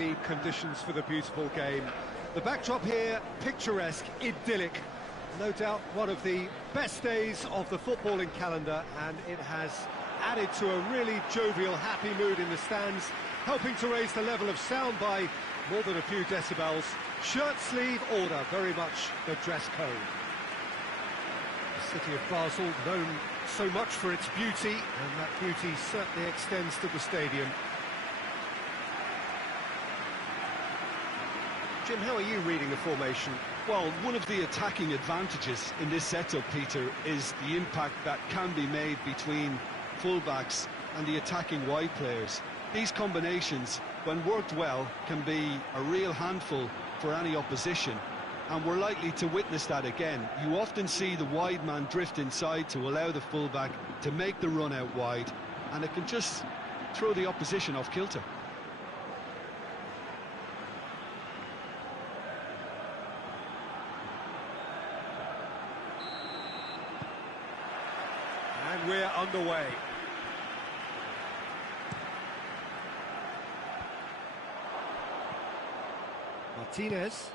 the conditions for the beautiful game. The backdrop here, picturesque, idyllic. No doubt one of the best days of the footballing calendar, and it has added to a really jovial, happy mood in the stands, helping to raise the level of sound by more than a few decibels. Shirt-sleeve order, very much the dress code. The city of Basel, known so much for its beauty, and that beauty certainly extends to the stadium. Jim, how are you reading the formation? Well, one of the attacking advantages in this setup, Peter, is the impact that can be made between fullbacks and the attacking wide players. These combinations, when worked well, can be a real handful for any opposition, and we're likely to witness that again. You often see the wide man drift inside to allow the fullback to make the run out wide, and it can just throw the opposition off kilter. And we're underway. Martinez.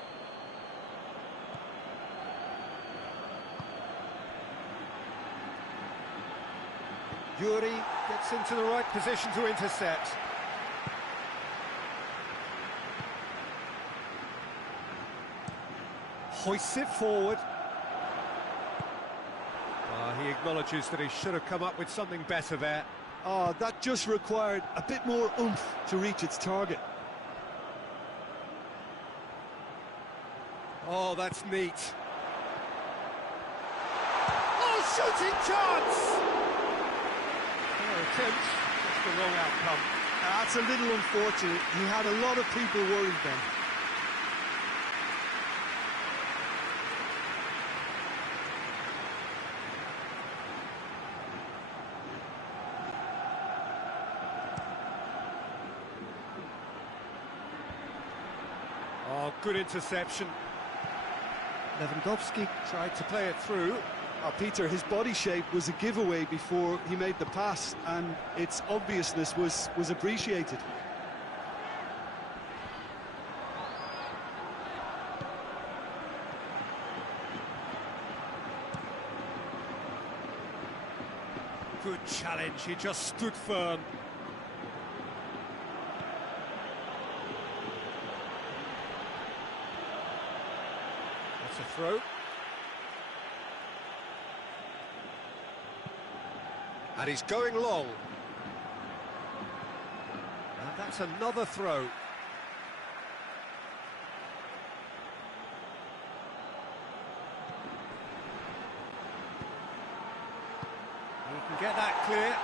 Yuri gets into the right position to intercept. Hoists it forward. He acknowledges that he should have come up with something better there. Oh, that just required a bit more oomph to reach its target. Oh, that's neat. Oh, shooting chance! Fair attempt, just the wrong outcome. That's a little unfortunate. He had a lot of people worried then. Oh, good interception. Lewandowski tried to play it through. Oh, Peter, his body shape was a giveaway before he made the pass, and its obviousness was appreciated. Good challenge, he just stood firm. That's a throw. And he's going long. And that's another throw. He can get that clear.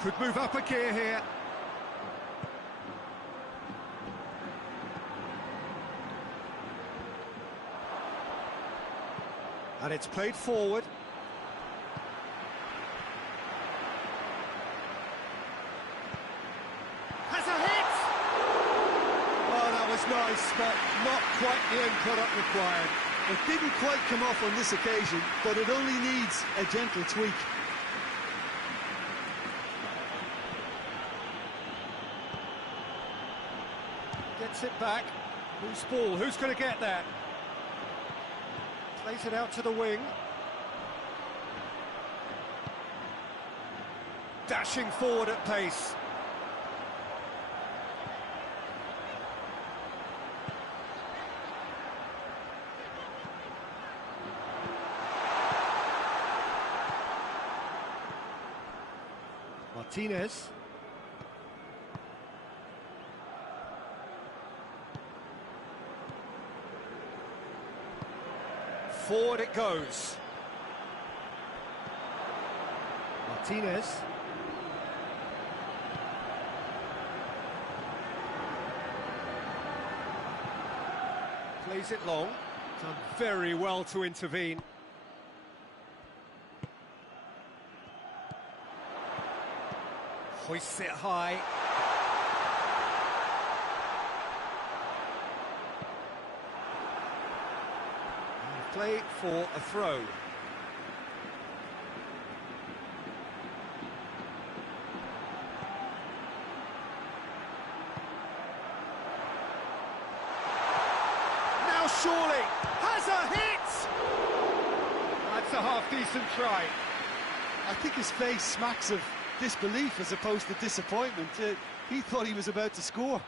Could move up a gear here. And it's played forward. Has a hit! Oh, that was nice, but not quite the end product required. It didn't quite come off on this occasion, but it only needs a gentle tweak. Gets it back. Who's ball? Who's going to get that? Plays it out to the wing. Dashing forward at pace. Martinez. Forward it goes. Martinez. Plays it long. Done very well to intervene. Hoists it high. Play for a throw. surely, has a hit! That's a half-decent try. I think his face smacks of disbelief as opposed to disappointment. He thought he was about to score.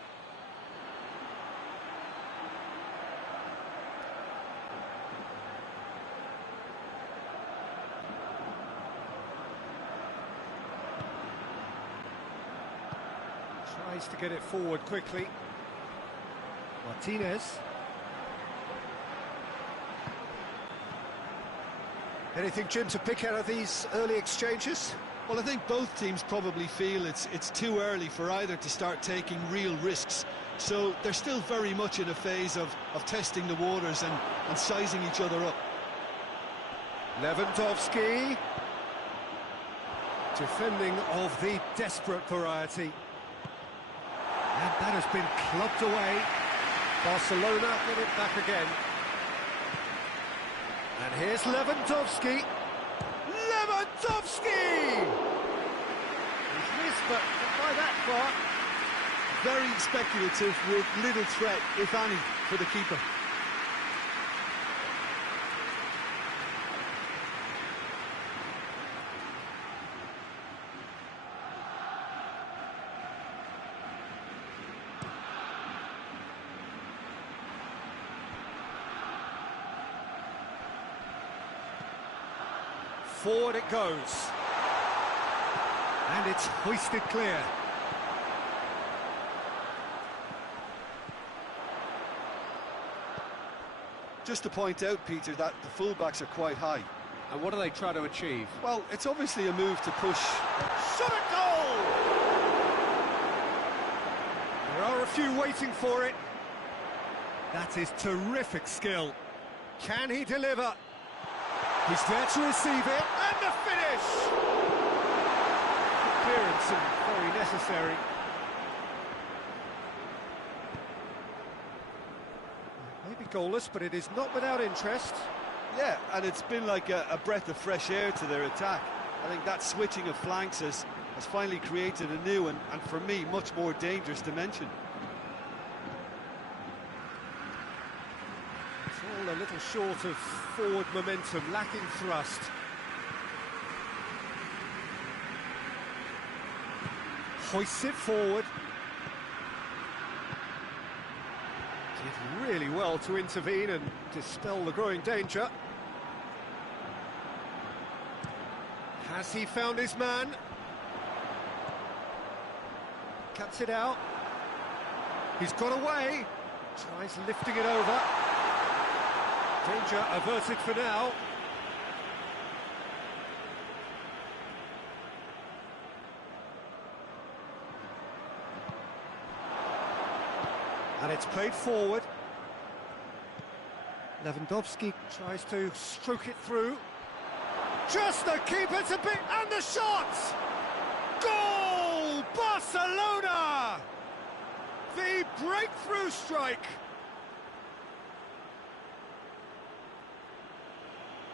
Tries to get it forward quickly. Martinez. Anything, Jim, to pick out of these early exchanges? Well, I think both teams probably feel it's too early for either to start taking real risks. So they're still very much in a phase of testing the waters and sizing each other up. Lewandowski. Defending of the desperate variety. And that has been clubbed away. Barcelona get it back again. And here's Lewandowski. Lewandowski! He's missed, but not by that far. Very speculative with little threat, if any, for the keeper. Forward it goes. And it's hoisted clear. Just to point out, Peter, that the fullbacks are quite high. And what do they try to achieve? Well, it's obviously a move to push. Shot a goal! There are a few waiting for it. That is terrific skill. Can he deliver? He's there to receive it, and the finish! Clearance and very necessary. Maybe goalless, but it is not without interest. Yeah, and it's been like a breath of fresh air to their attack. I think that switching of flanks has finally created a new and for me, much more dangerous dimension. It's all a little short of forward momentum, lacking thrust. Hoists it forward. Did really well to intervene and dispel the growing danger. Has he found his man? Cuts it out. He's got away. Tries lifting it over. Danger averted for now. And it's played forward. Lewandowski tries to stroke it through. Just the keeper to pick, and the shot! Goal! Barcelona! The breakthrough strike!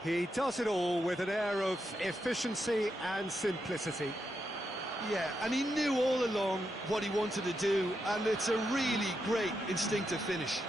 He does it all with an air of efficiency and simplicity. Yeah, and he knew all along what he wanted to do, and it's a really great instinctive finish.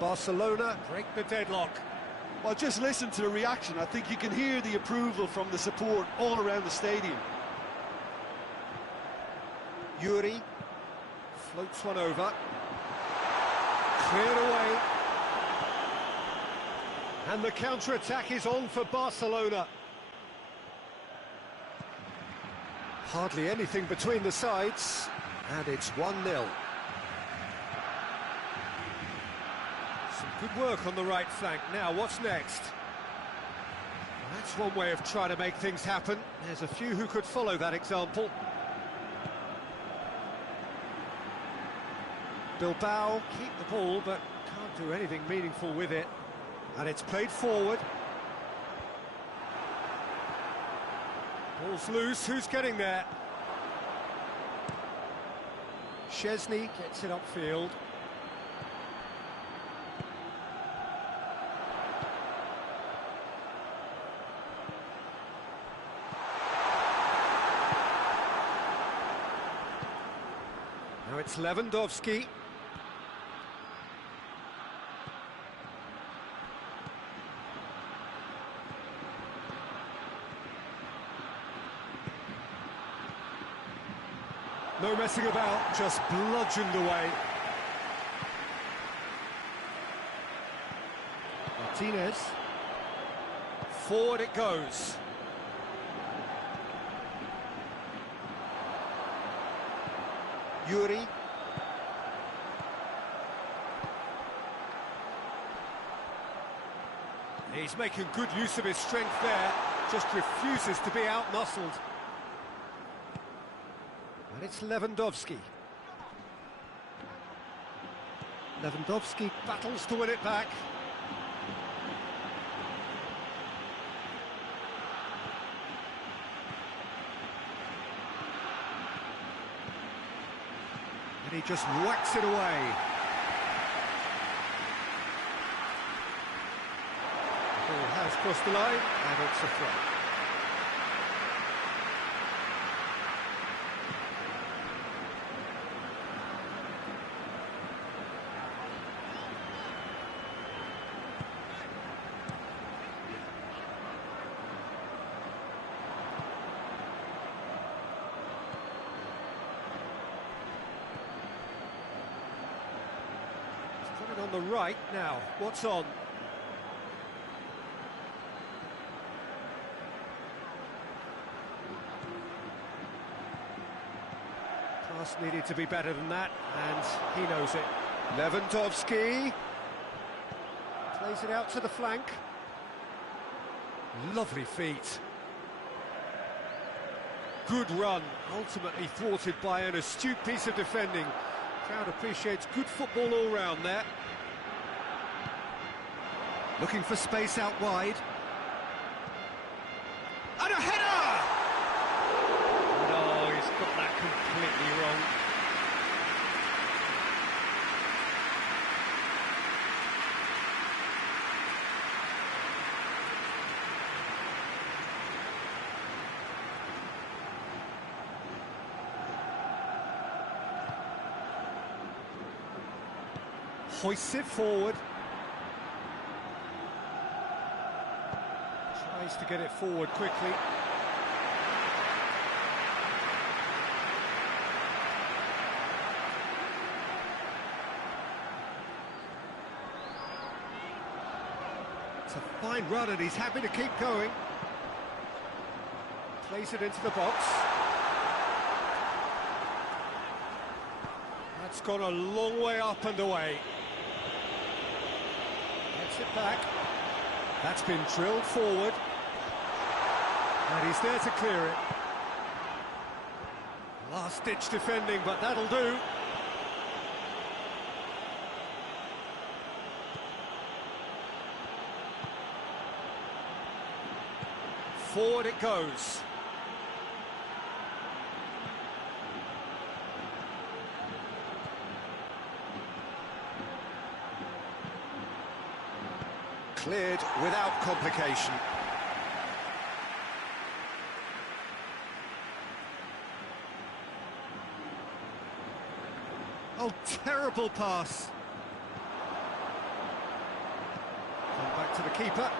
Barcelona break the deadlock. Well, just listen to the reaction. I think you can hear the approval from the support all around the stadium. Yuri floats one over. Cleared away. And the counter-attack is on for Barcelona. Hardly anything between the sides, and it's 1-0. Good work on the right flank. Now, what's next? Well, that's one way of trying to make things happen. There's a few who could follow that example. Bilbao keep the ball, but can't do anything meaningful with it. And it's played forward. Ball's loose, who's getting there? Szczesny gets it upfield. Now it's Lewandowski. No messing about, just bludgeoned away. Martinez. Forward it goes. Yuri. He's making good use of his strength there, just refuses to be out-muscled. And it's Lewandowski. Lewandowski battles to win it back. And he just whacks it away. The ball has crossed the line, and it's a throw. On the right now, what's on? Pass needed to be better than that, and he knows it. Lewandowski plays it out to the flank. Lovely feet. Good run, ultimately thwarted by an astute piece of defending. Crowd appreciates good football all round there. Looking for space out wide. And a header! No, he's got that completely wrong. Hoists it forward. Tries to get it forward quickly. It's a fine run and he's happy to keep going. Plays it into the box. That's gone a long way up and away. Gets it back. That's been drilled forward. And he's there to clear it. Last-ditch defending, but that'll do. Forward it goes. Cleared without complication. Oh, terrible pass. Come back to the keeper.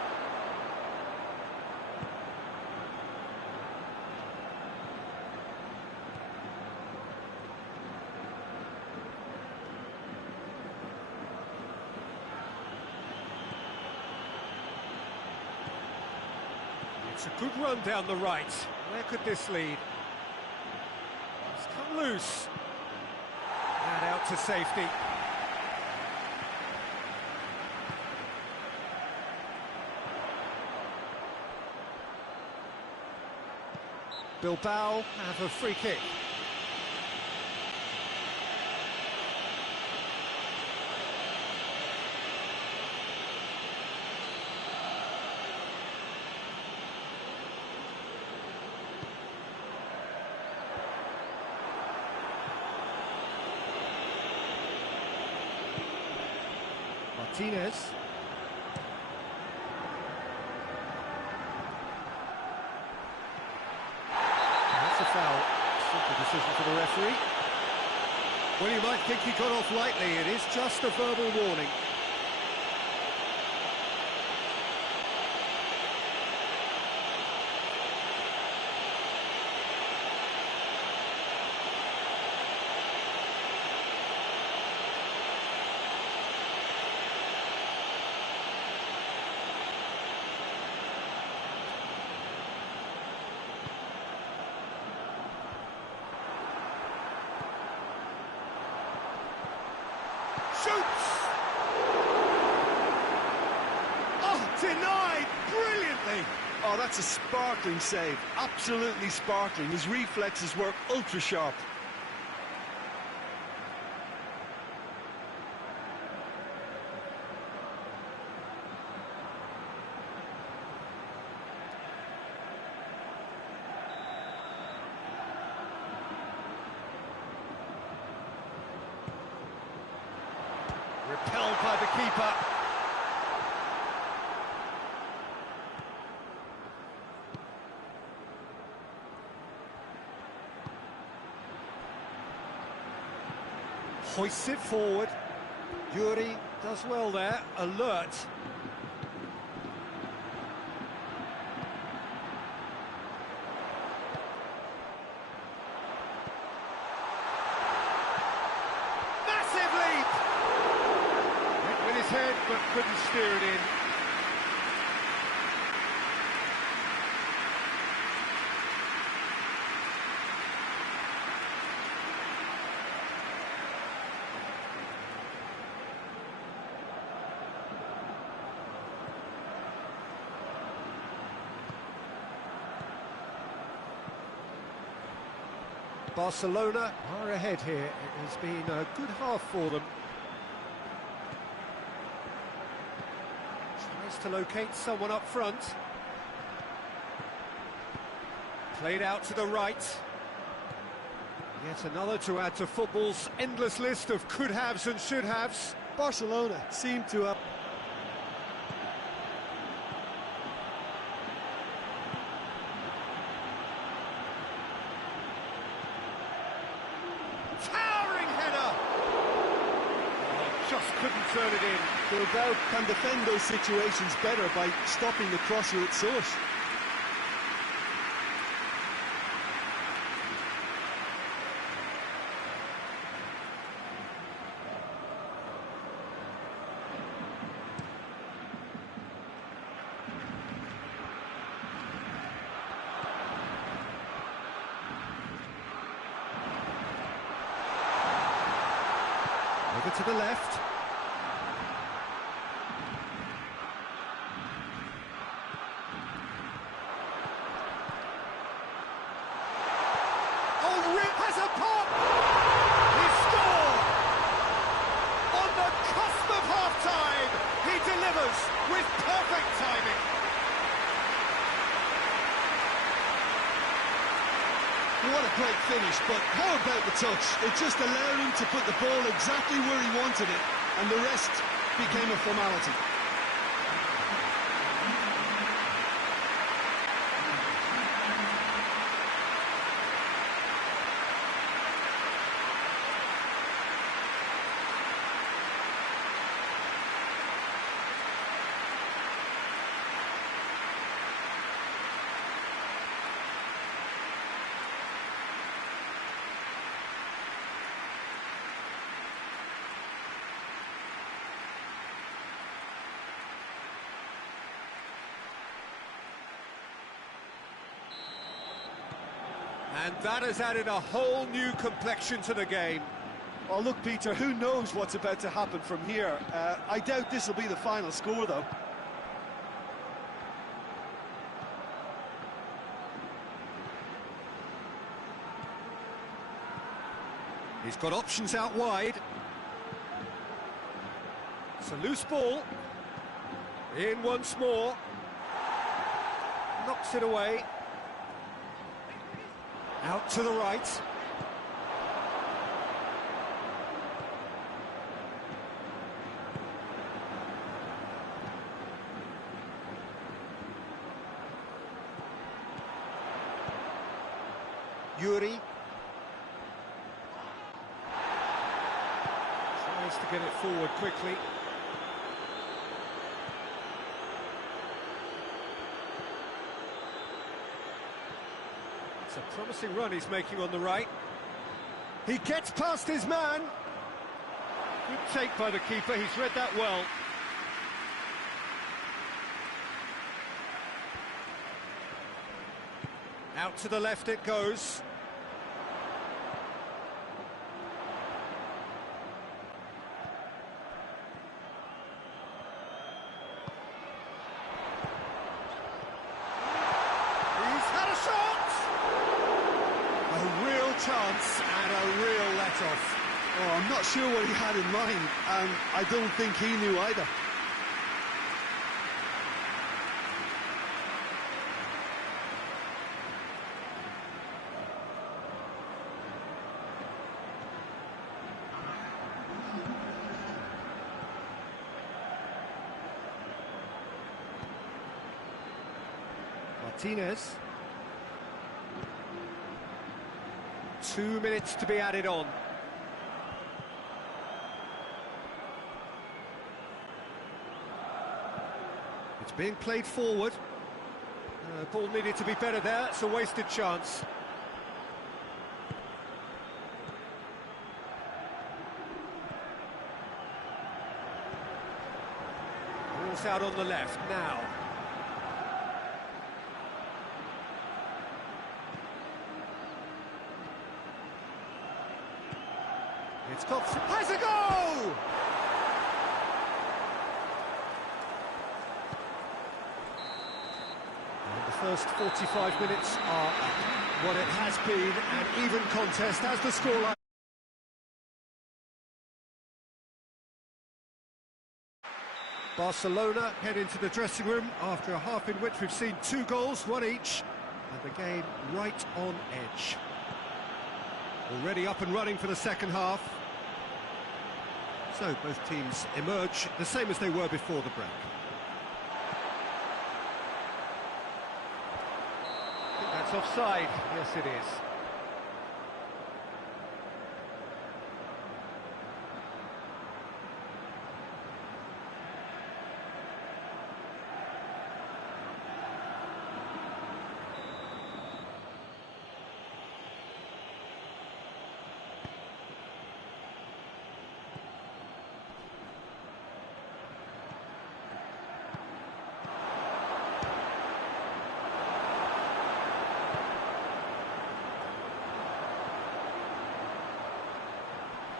It's a good run down the right. Where could this lead? It's come loose. And out to safety. Bilbao have a free kick. Martinez. That's a foul. Simple decision for the referee. Well, you might think he got off lightly. It is just a verbal warning. Shoots! Oh, denied brilliantly! Oh, that's a sparkling save, absolutely sparkling. His reflexes were ultra sharp. Repelled by the keeper. Hoists it forward. Yuri does well there, alert. Massive leap! Went with his head, but couldn't steer it in. Barcelona are ahead here. It has been a good half for them. Tries to locate someone up front. Played out to the right. Yet another to add to football's endless list of could-haves and should-haves. Barcelona seem to have... Towering header! Oh, just couldn't turn it in. Bilbao can defend those situations better by stopping the crosser at source. Over to the left. Oh, Rip has a pop! He scored! On the cusp of half-time, he delivers with perfect timing. What a great finish, but how about the touch? It just allowed him to put the ball exactly where he wanted it, and the rest became a formality. And that has added a whole new complexion to the game. Oh, look, Peter, who knows what's about to happen from here? I doubt this will be the final score, though. He's got options out wide. It's a loose ball. In once more. Knocks it away. Out to the right. Yuri. Tries to get it forward quickly. It's a promising run he's making on the right. He gets past his man. Good take by the keeper, he's read that well. Out to the left it goes. He's had a shot! A real chance and a real let-off. Oh, I'm not sure what he had in mind, and I don't think he knew either. Martinez. 2 minutes to be added on. It's being played forward. Ball needed to be better there, it's a wasted chance. Ball's out on the left now. It's got... has a goal! And the first 45 minutes are what it has been, an even contest as the scoreline. Barcelona head into the dressing room after a half in which we've seen 2 goals, 1 each, and the game right on edge. Already up and running for the second half. So both teams emerge the same as they were before the break. I think that's offside. Yes, it is.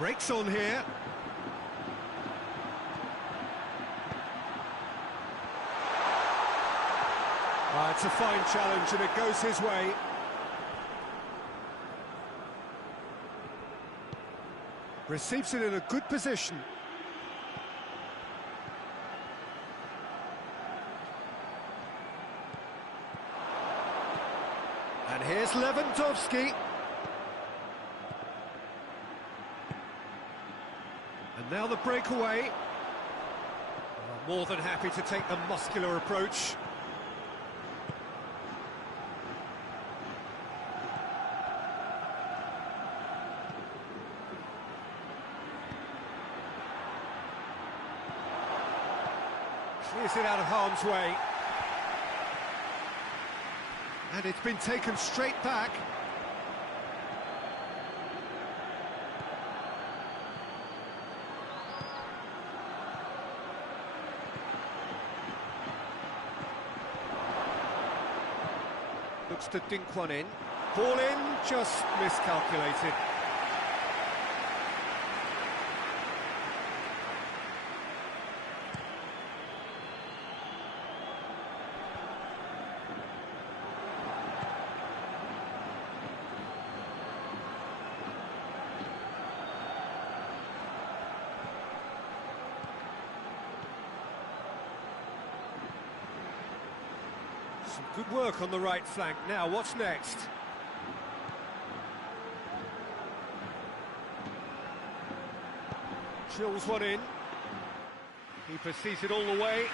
Breaks on here. It's a fine challenge and it goes his way. Receives it in a good position. And here's Lewandowski. And now the breakaway. More than happy to take the muscular approach. Clears it out of harm's way. And it's been taken straight back. Looks to dink one in. Ball in, just miscalculated. Some good work on the right flank. Now, what's next? Drills one in. Keeper sees it all the way.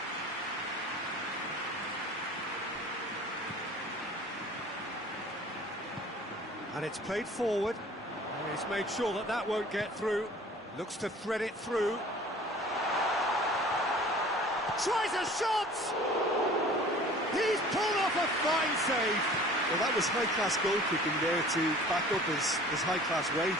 And it's played forward. And he's made sure that that won't get through. Looks to thread it through. Tries a shot! He's pulled off a fine save. Well, that was high-class goalkeeping there to back up his high-class wage.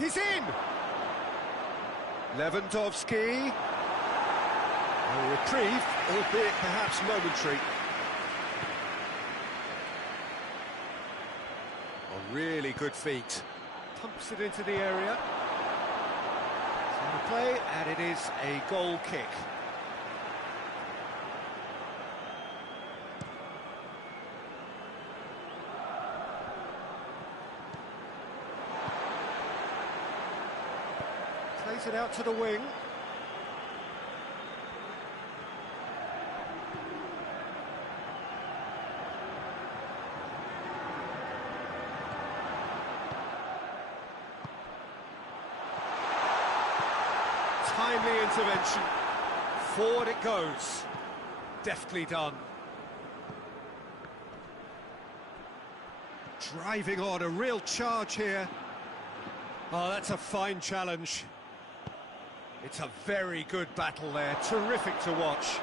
He's in! Lewandowski. A reprieve, albeit perhaps momentary. On really good feet. Pumps it into the area. It's play, and it is a goal kick. Plays it out to the wing. Timely intervention. Forward it goes. Deftly done. Driving on, a real charge here. Oh, that's a fine challenge. It's a very good battle there. Terrific to watch.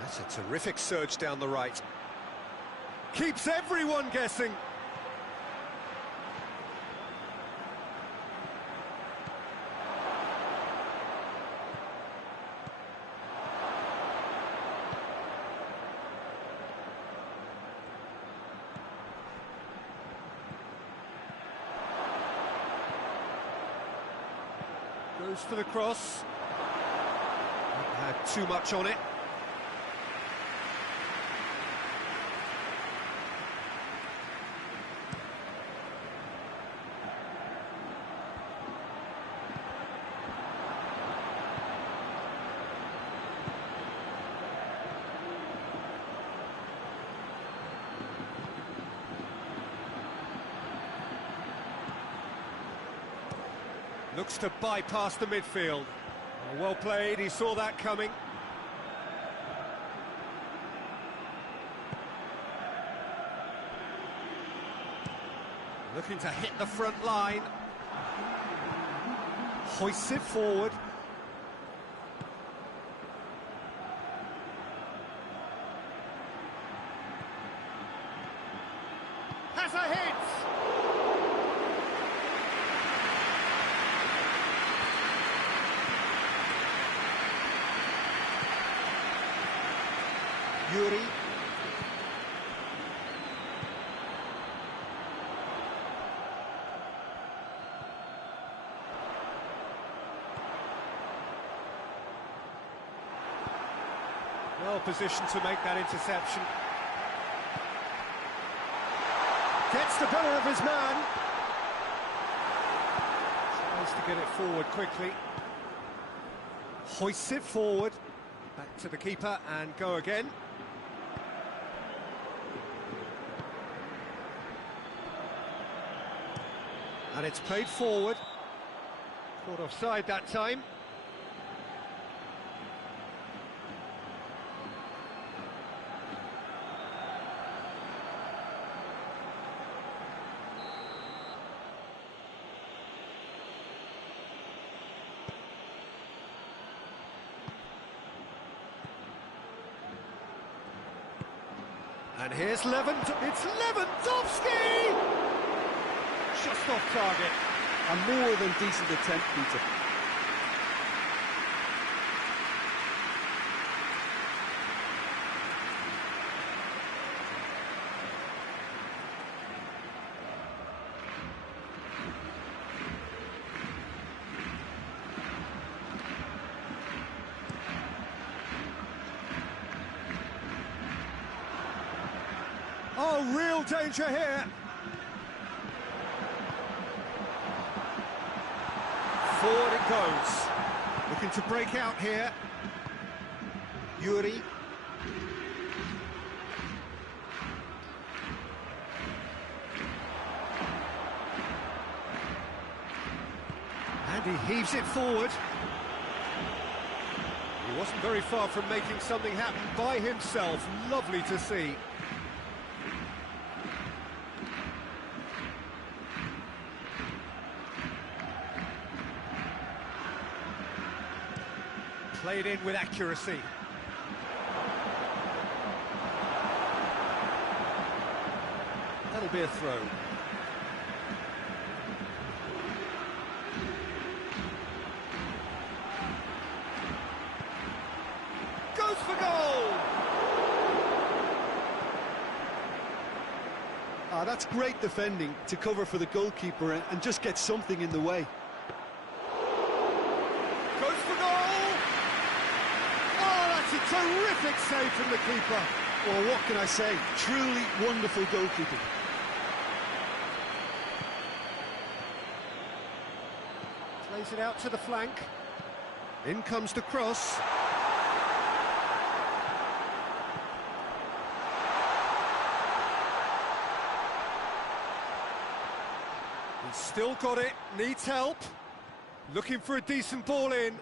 That's a terrific surge down the right. Keeps everyone guessing. Goes for the cross. Not had too much on it. Looks to bypass the midfield. Oh, well played, he saw that coming. Looking to hit the front line. Hoists it forward. Has a hit! Yuri. Well positioned to make that interception. Gets the better of his man. Tries to get it forward quickly. Hoists it forward. Back to the keeper and go again. And it's played forward. Caught offside that time. And here's it's Lewandowski! Just off target. A more than decent attempt, Peter. Oh, real danger here. Forward it goes. Looking to break out here. Yuri. And he heaves it forward. He wasn't very far from making something happen by himself. Lovely to see. Played in with accuracy. That'll be a throw. Goes for goal! That's great defending to cover for the goalkeeper and just get something in the way. Goes for goal! Oh, that's a terrific save from the keeper. Well, what can I say? Truly wonderful goalkeeping. Plays it out to the flank. In comes the cross. He's still got it, needs help. Looking for a decent ball in.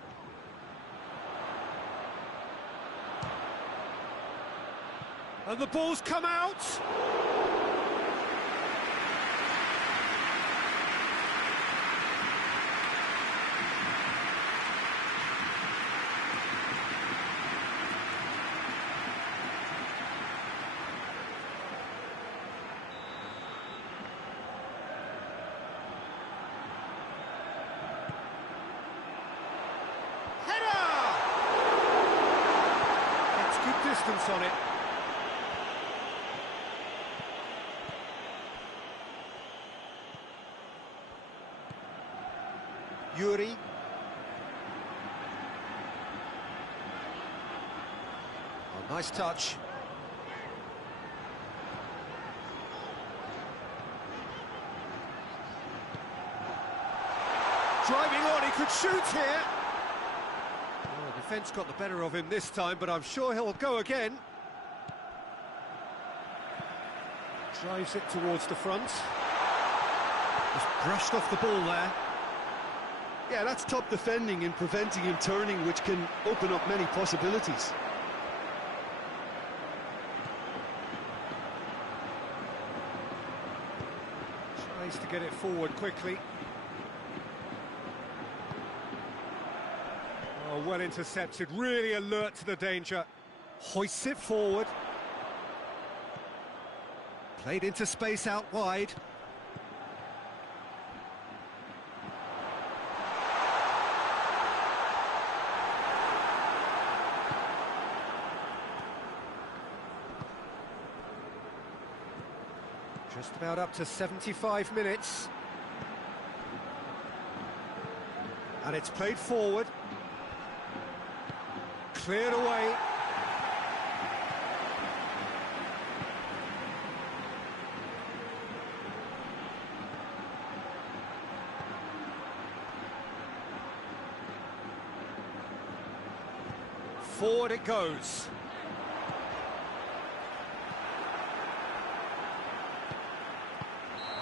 And the ball's come out. Distance on it. Yuri. Oh, nice touch. Driving on, he could shoot here. Defence got the better of him this time, but I'm sure he'll go again. Drives it towards the front. Just brushed off the ball there. Yeah, that's top defending and preventing him turning, which can open up many possibilities. Tries to get it forward quickly. Oh, well intercepted, really alert to the danger. Hoists it forward. Played into space out wide. Just about up to 75 minutes. And it's played forward. Cleared away. Forward it goes.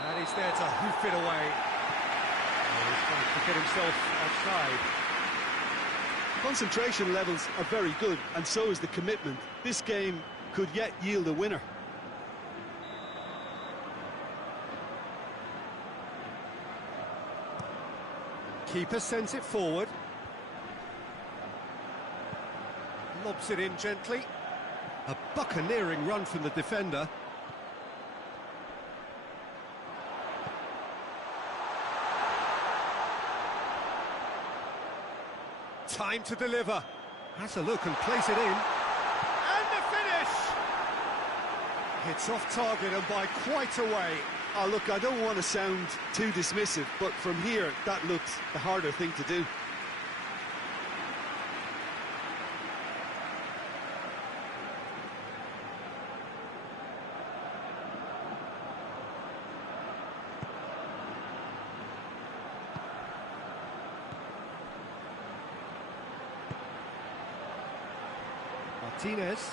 And he's there to hoof it away. Oh, he's trying to get himself offside. Concentration levels are very good, and so is the commitment. This game could yet yield a winner. Keeper sends it forward. Lobs it in gently. A buccaneering run from the defender. Time to deliver. Has a look and plays it in. And the finish! It's off target and by quite a way. Oh, look, I don't want to sound too dismissive, but from here, that looked the harder thing to do. Martinez.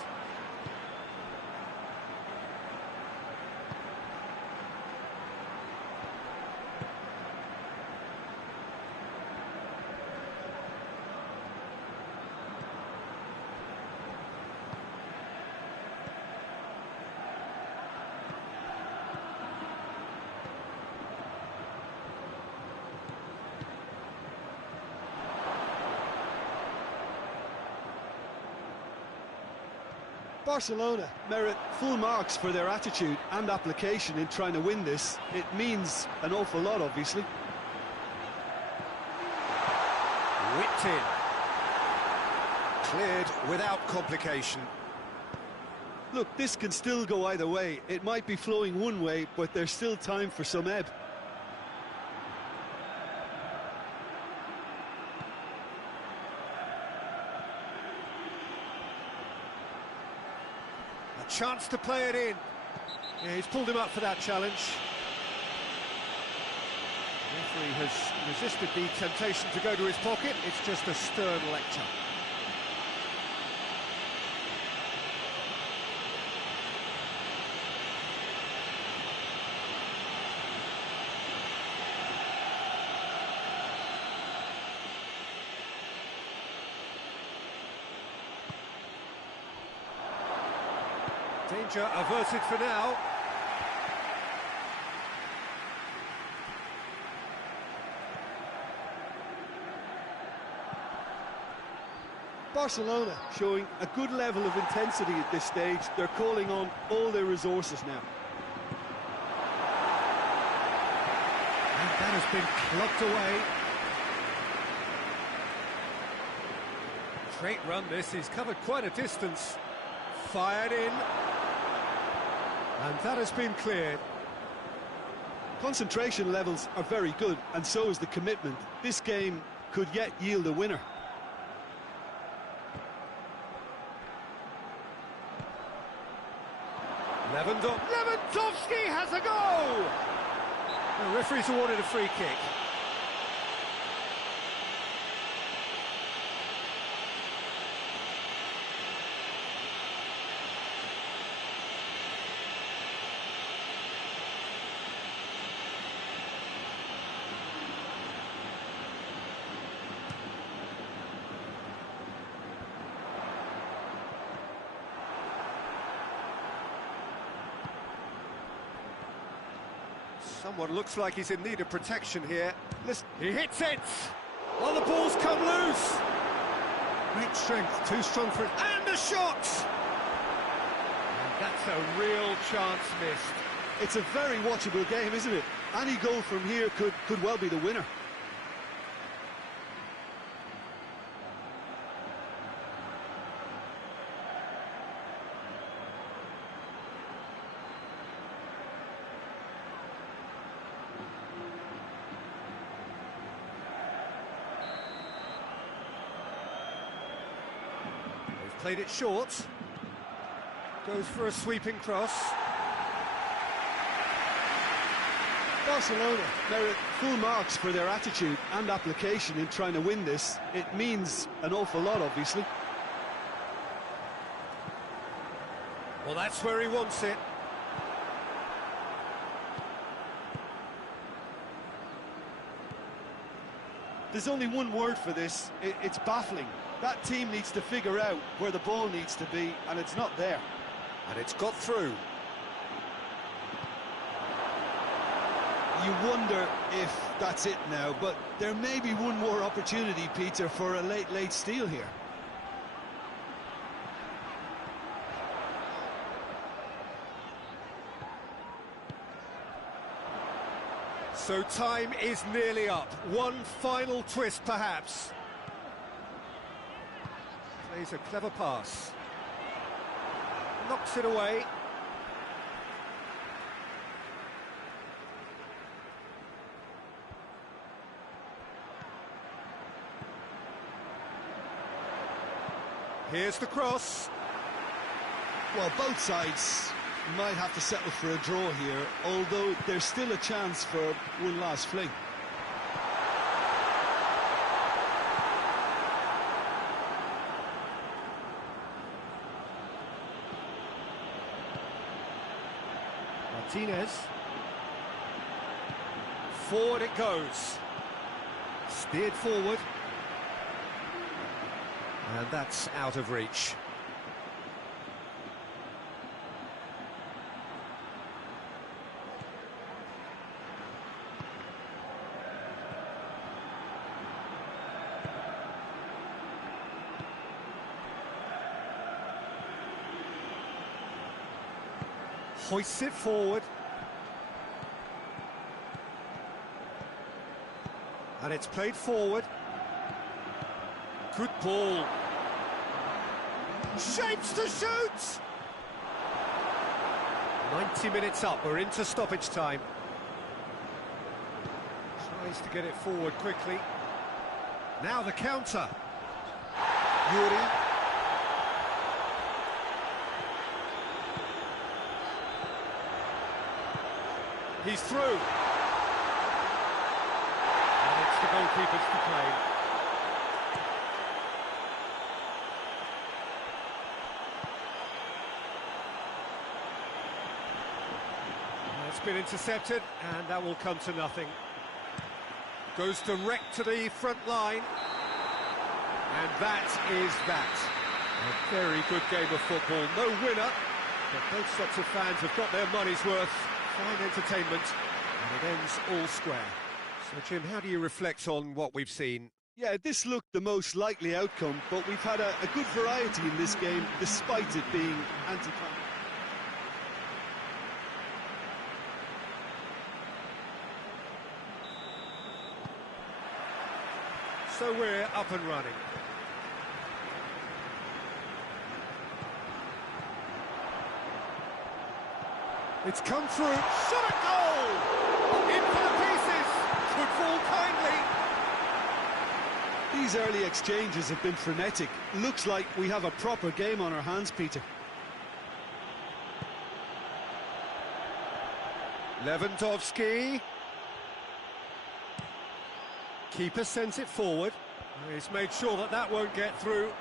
Barcelona merit full marks for their attitude and application in trying to win this. It means an awful lot, obviously. Whipped in. Cleared without complication. Look, this can still go either way. It might be flowing one way, but there's still time for some ebb. A chance to play it in. Yeah, he's pulled him up for that challenge. The referee has resisted the temptation to go to his pocket. It's just a stern lecture. Danger averted for now. Barcelona showing a good level of intensity at this stage. They're calling on all their resources now. And that has been clubbed away. Great run this, he's covered quite a distance. Fired in. And that has been cleared. Concentration levels are very good, and so is the commitment. This game could yet yield a winner. Lewandowski has a goal! The referee's awarded a free kick. Someone looks like he's in need of protection here. Listen, he hits it! Well, the ball's come loose! Great strength, too strong for it, and a shot! And that's a real chance missed. It's a very watchable game, isn't it? Any goal from here could well be the winner. Played it short. Goes for a sweeping cross. Barcelona merit full marks for their attitude and application in trying to win this. It means an awful lot, obviously. Well, that's where he wants it. There's only one word for this. It's baffling. That team needs to figure out where the ball needs to be, and it's not there. And it's got through. You wonder if that's it now, but there may be one more opportunity, Peter, for a late steal here. So time is nearly up. One final twist, perhaps. Plays a clever pass. Knocks it away. Here's the cross. Well, both sides might have to settle for a draw here, although there's still a chance for one last fling. Martinez. Forward it goes. Steered forward. And that's out of reach. Hoists it forward. And it's played forward. Good ball. Shapes to shoot! 90 minutes up, we're into stoppage time. Tries to get it forward quickly. Now the counter. Yuri. He's through. And it's the goalkeepers to claim. It's been intercepted, and that will come to nothing. Goes direct to the front line. And that is that. A very good game of football. No winner, but both sets of fans have got their money's worth. Fine entertainment, and it ends all square. So, Jim, how do you reflect on what we've seen? Yeah, this looked the most likely outcome, but we've had a good variety in this game, despite it being anti-climactic. So we're up and running. It's come through. Shot at goal! In for the pieces. Could fall kindly. These early exchanges have been frenetic. Looks like we have a proper game on our hands, Peter. Lewandowski. Keeper sends it forward. He's made sure that that won't get through.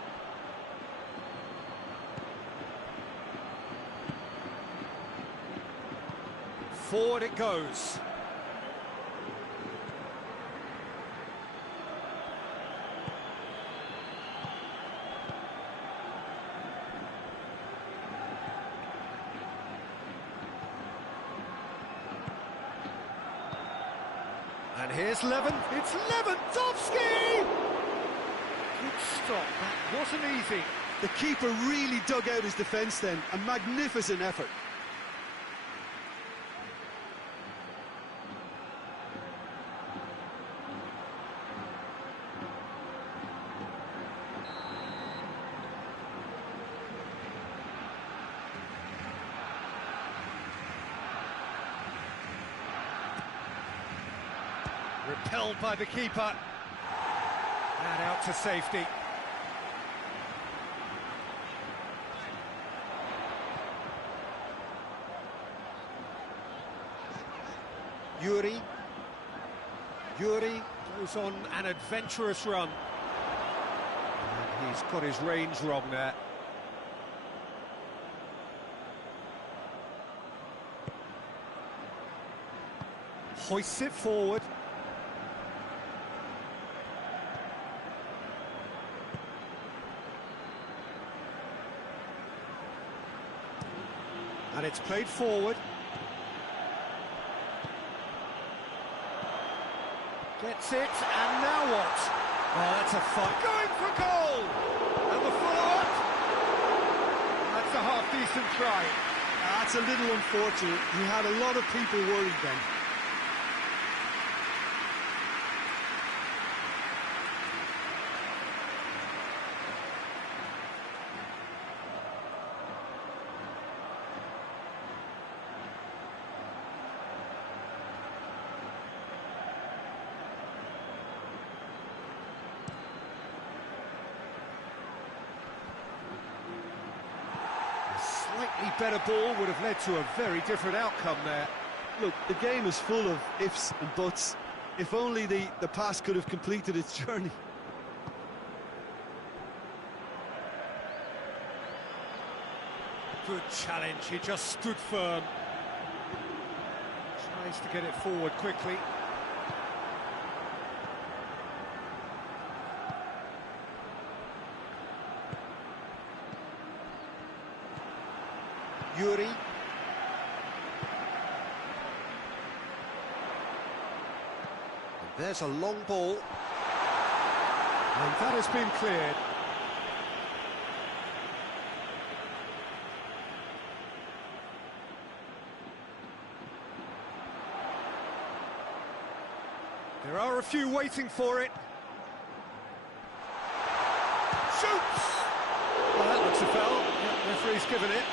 Forward it goes. And here's Levin. It's Lewandowski! Good stop. That wasn't easy. The keeper really dug out his defence then. A magnificent effort. Repelled by the keeper. And out to safety. Yuri. Yuri goes on an adventurous run. And he's got his range wrong there. Hoists it forward. And it's played forward. Gets it, and now what? Oh, that's a fight. Going for goal! And the follow-up? That's a half-decent try. That's a little unfortunate. He had a lot of people worried then. Slightly better ball would have led to a very different outcome there. Look, the game is full of ifs and buts. If only the pass could have completed its journey. Good challenge, he just stood firm. Tries to get it forward quickly. Yuri. And there's a long ball. And that has been cleared. There are a few waiting for it. Shoots! Well, that looks a foul. Yeah, referee's given it.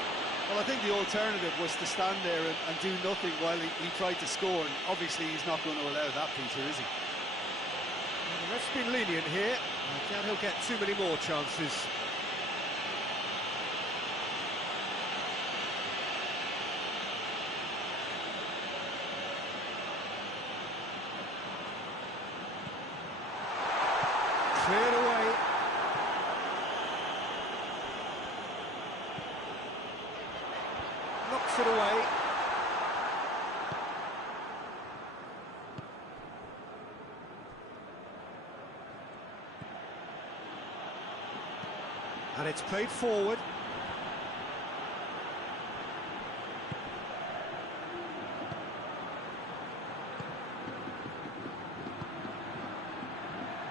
Well, I think the alternative was to stand there and do nothing while he tried to score, and obviously he's not going to allow that, Peter, is he? Well, the ref's been lenient here. I doubt he'll get too many more chances. Cleared away. Knocks it away. And it's played forward.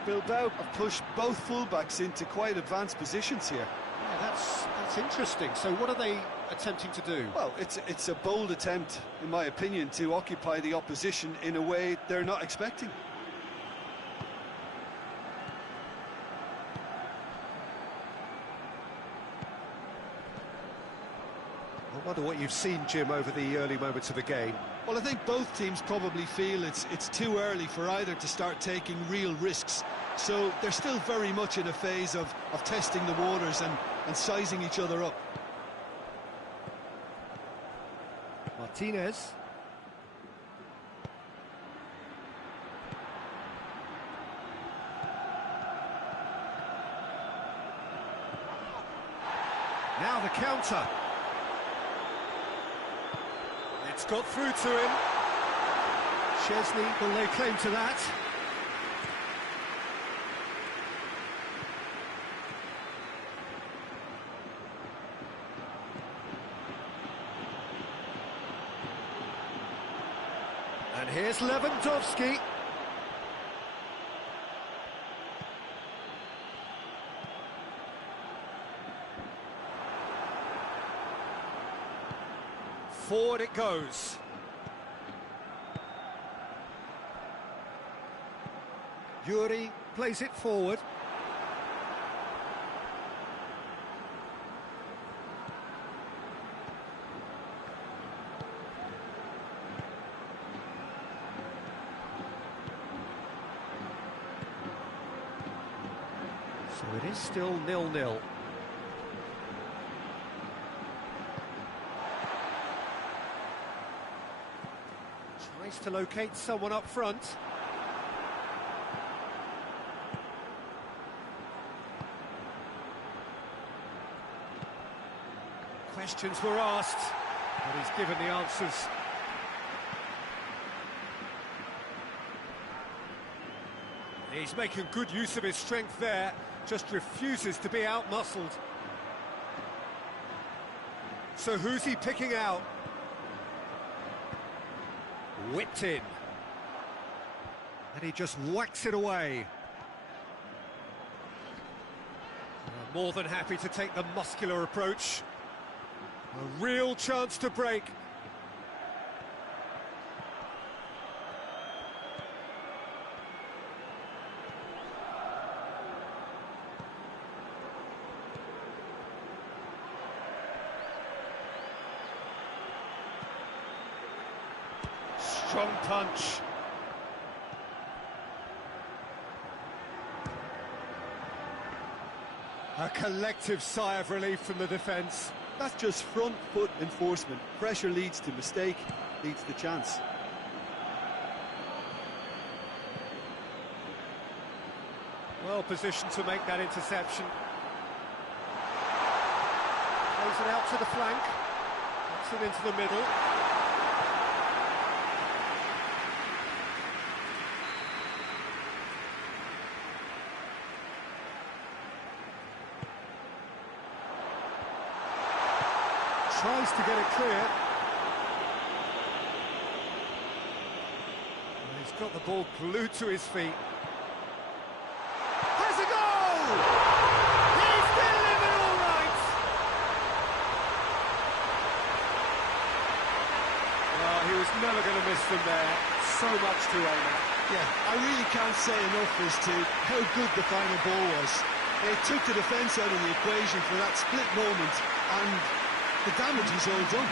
Bilbao have pushed both fullbacks into quite advanced positions here. Yeah, that's interesting. So what are they attempting to do? Well, it's a bold attempt, in my opinion, to occupy the opposition in a way they're not expecting. I wonder what you've seen, Jim, over the early moments of the game. Well, I think both teams probably feel it's too early for either to start taking real risks. So they're still very much in a phase of testing the waters and sizing each other up. Martinez. Now the counter. It's got through to him. Chesney will lay claim to that. And here's Lewandowski. Forward it goes. Yuri plays it forward. So it is still 0-0. Tries to locate someone up front. Questions were asked, but he's given the answers. He's making good use of his strength there, just refuses to be out-muscled. So who's he picking out? Whipped in. And he just whacks it away. More than happy to take the muscular approach. A real chance to break. Strong punch. A collective sigh of relief from the defence. That's just front foot enforcement. Pressure leads to mistake, leads to chance. Well positioned to make that interception. Plays it out to the flank. Gets it into the middle. Tries to get it clear. He's got the ball glued to his feet. Has a goal! He's delivered all right! Oh, he was never going to miss them there. So much to aim at. Yeah, I really can't say enough as to how good the final ball was. It took the defence out of the equation for that split moment, and the damage was all done.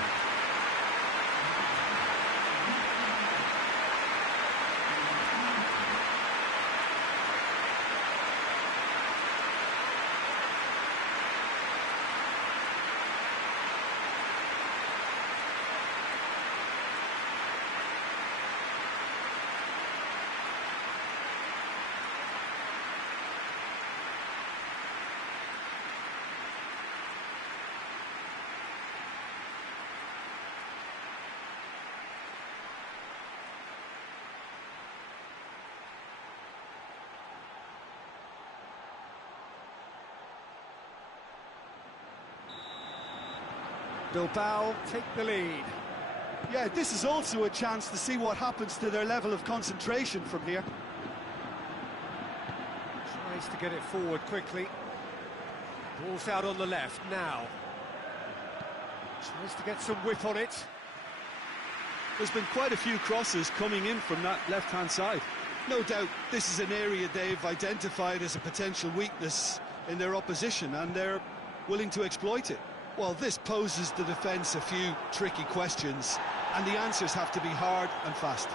Bilbao take the lead. Yeah, this is also a chance to see what happens to their level of concentration from here. Tries to get it forward quickly. Ball's out on the left now. Tries to get some whip on it. There's been quite a few crosses coming in from that left-hand side. No doubt this is an area they've identified as a potential weakness in their opposition, and they're willing to exploit it. Well, this poses the defence a few tricky questions, and the answers have to be hard and fast.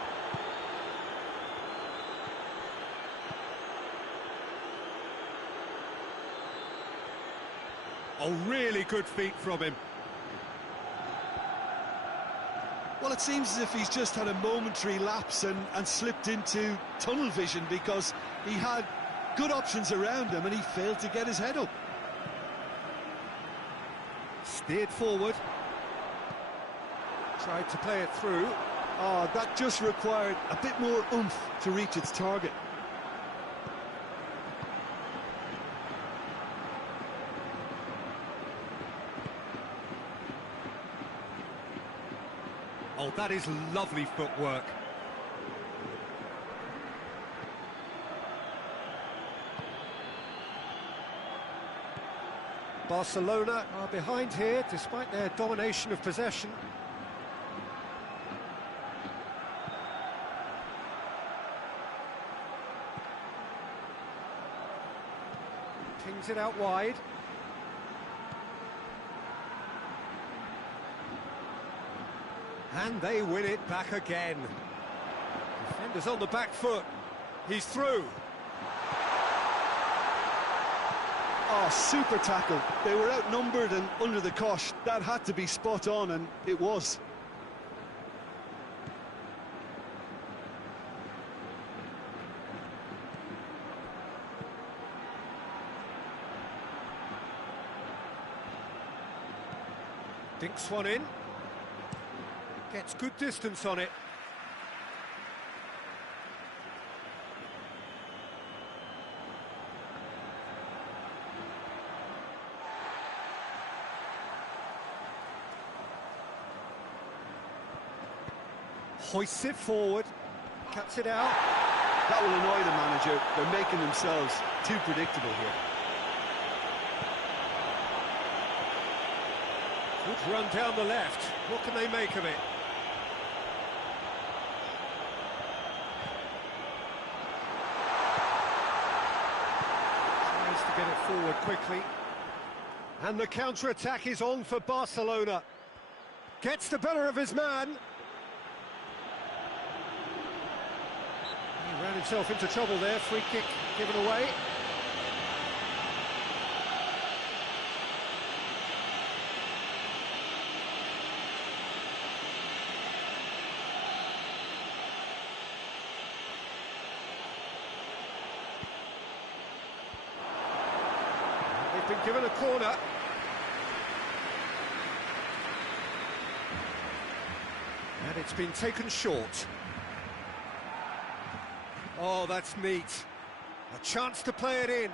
Oh, really good feet from him. Well, it seems as if he's just had a momentary lapse and slipped into tunnel vision, because he had good options around him and he failed to get his head up. Steered forward. Tried to play it through. Oh, that just required a bit more oomph to reach its target. Oh, that is lovely footwork. Barcelona are behind here, despite their domination of possession. Pings it out wide. And they win it back again. Defenders on the back foot. He's through. Oh, super tackle. They were outnumbered and under the cosh. That had to be spot on, and it was. Dinks one in. Gets good distance on it. Hoists it forward, cuts it out. That will annoy the manager. They're making themselves too predictable here. Good run down the left. What can they make of it? Tries to get it forward quickly. And the counter-attack is on for Barcelona. Gets the better of his man. He ran himself into trouble there. Free kick given away. They've been given a corner. And it's been taken short. Oh, that's neat. A chance to play it in.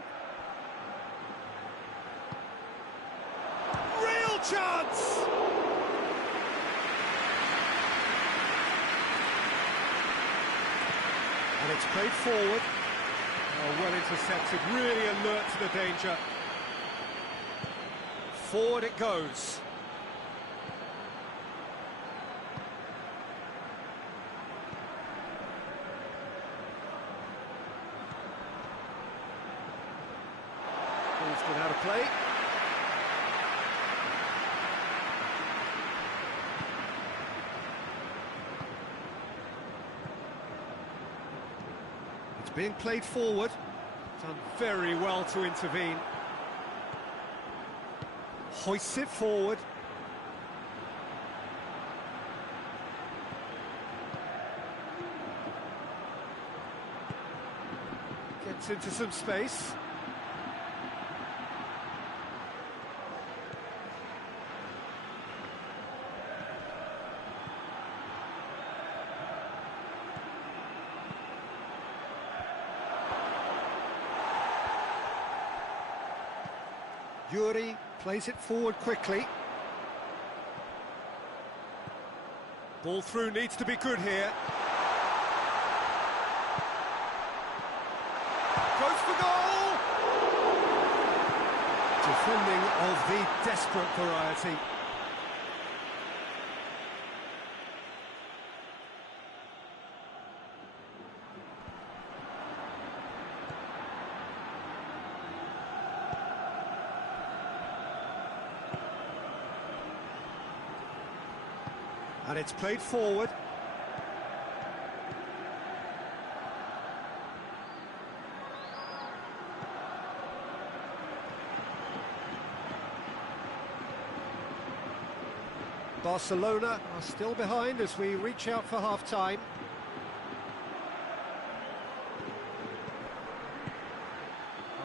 Real chance! And it's played forward. Oh, well intercepted, really alert to the danger. Forward it goes. Ball's gone out of play. It's being played forward. Done very well to intervene. Hoists it forward. Gets into some space. Yuri plays it forward quickly. Ball through needs to be good here. Goes for goal! Defending of the desperate variety. And it's played forward. Barcelona are still behind as we reach out for half-time.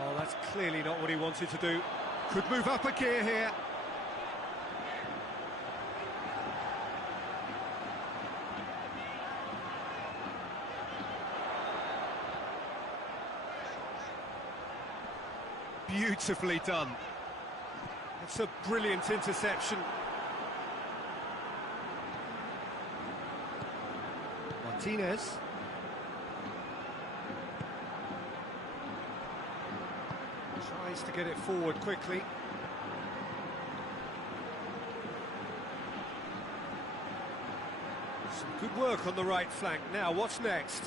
Oh, that's clearly not what he wanted to do. Could move up a gear here. Beautifully done. It's a brilliant interception. Martinez. Tries to get it forward quickly. Some good work on the right flank. Now, what's next?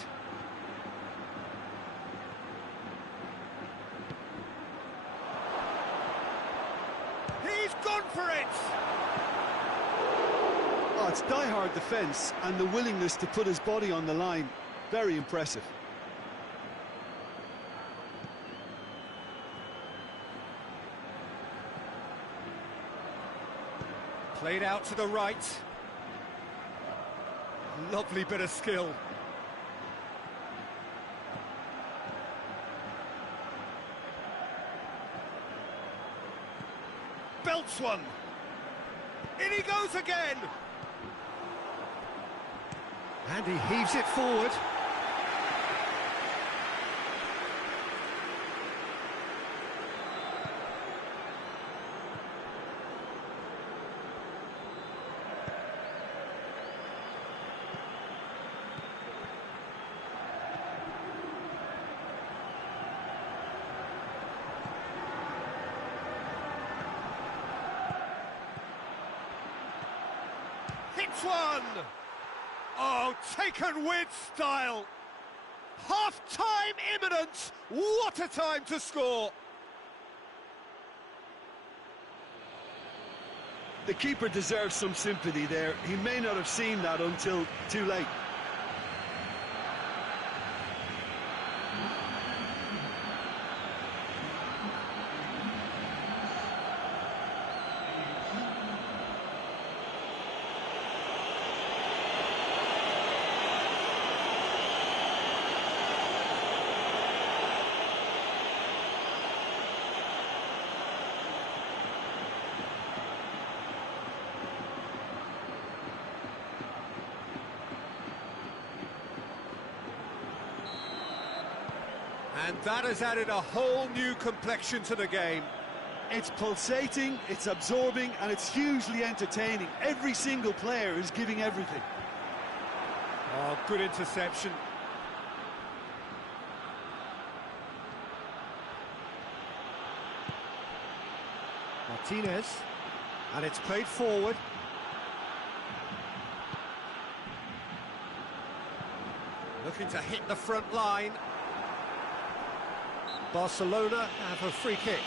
He's gone for it! Oh, it's die-hard defence and the willingness to put his body on the line. Very impressive. Played out to the right. Lovely bit of skill. Belts one. In he goes again. And he heaves it forward. Hits one! Oh, taken with style! Half-time imminent! What a time to score! The keeper deserves some sympathy there. He may not have seen that until too late. And that has added a whole new complexion to the game. It's pulsating, it's absorbing, and it's hugely entertaining. Every single player is giving everything. Oh, good interception. Martinez, and it's played forward. Looking to hit the front line. Barcelona have a free kick.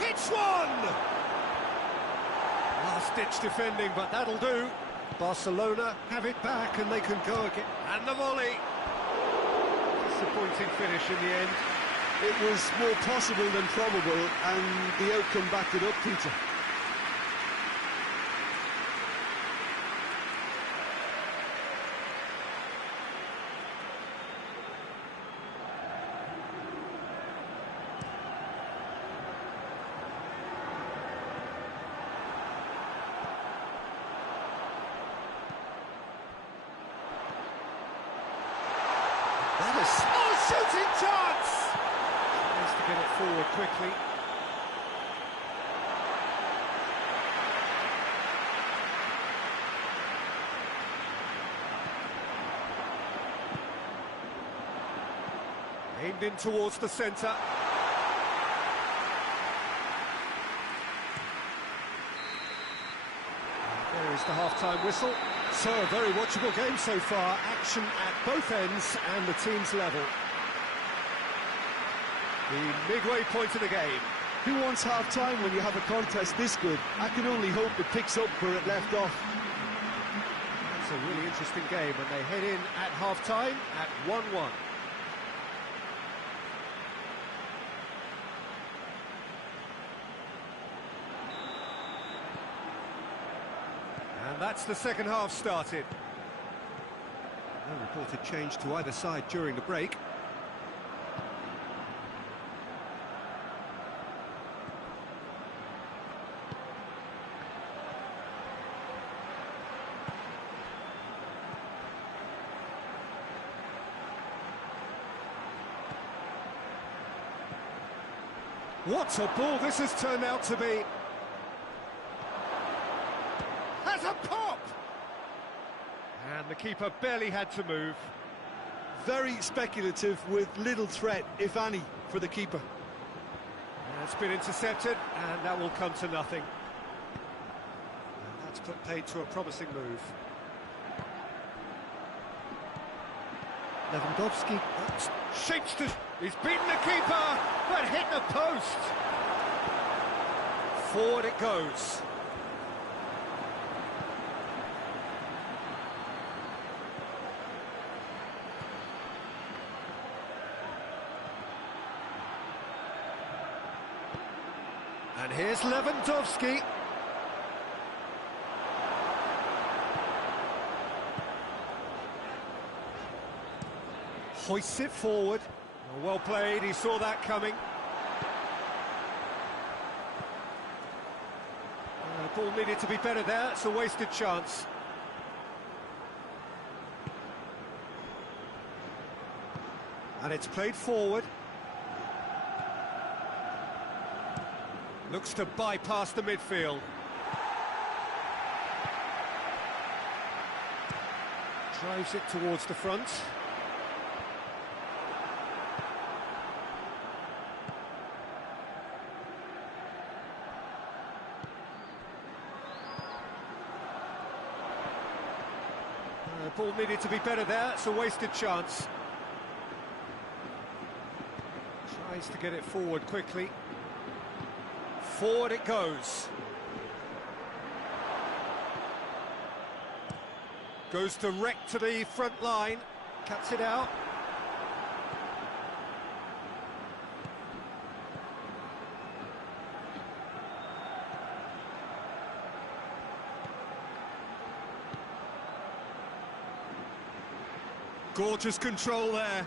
Hits one! Last-ditch defending, but that'll do. Barcelona have it back and they can go again. And the volley. Disappointing finish in the end. It was more possible than probable, and the outcome backed it up, Peter. Oh, shooting chance! Tries to get it forward quickly. Aimed in towards the centre. There is the half-time whistle. So, a very watchable game so far. Action at both ends and the team's level. The midway point of the game. Who wants half-time when you have a contest this good? I can only hope it picks up where it left off. That's a really interesting game, and they head in at half-time at 1-1. And that's the second half started. No reported change to either side during the break. What a ball this has turned out to be. Has a pop! And the keeper barely had to move. Very speculative with little threat, if any, for the keeper. It's been intercepted, and that will come to nothing. And that's played to a promising move. Lewandowski shapes to... He's beaten the keeper, but hit the post. Forward it goes. And here's Lewandowski. Hoists it forward. Well played, he saw that coming. Ball needed to be better there, it's a wasted chance. And it's played forward. Looks to bypass the midfield. Drives it towards the front. Ball needed to be better there, it's a wasted chance. Tries to get it forward quickly. Forward it goes. Goes direct to the front line, cuts it out. Gorgeous control there.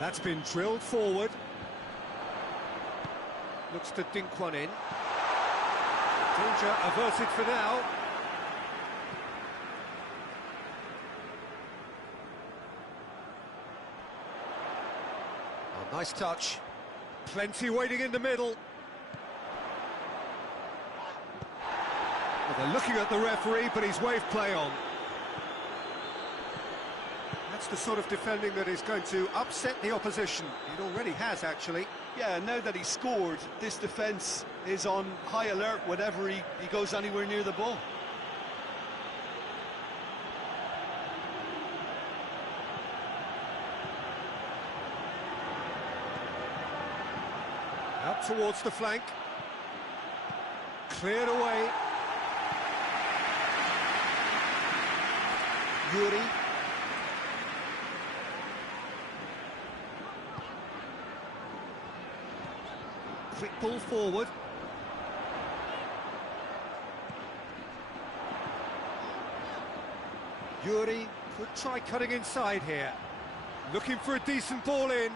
That's been drilled forward. Looks to dink one in. Danger averted for now. Oh, nice touch. Plenty waiting in the middle. Well, they're looking at the referee, but he's waved play on. That's the sort of defending that is going to upset the opposition. It already has, actually. Yeah, now that he scored, this defence is on high alert whenever he goes anywhere near the ball. Out towards the flank. Cleared away. Yuri. Quick ball forward. Yuri could try cutting inside here. Looking for a decent ball in.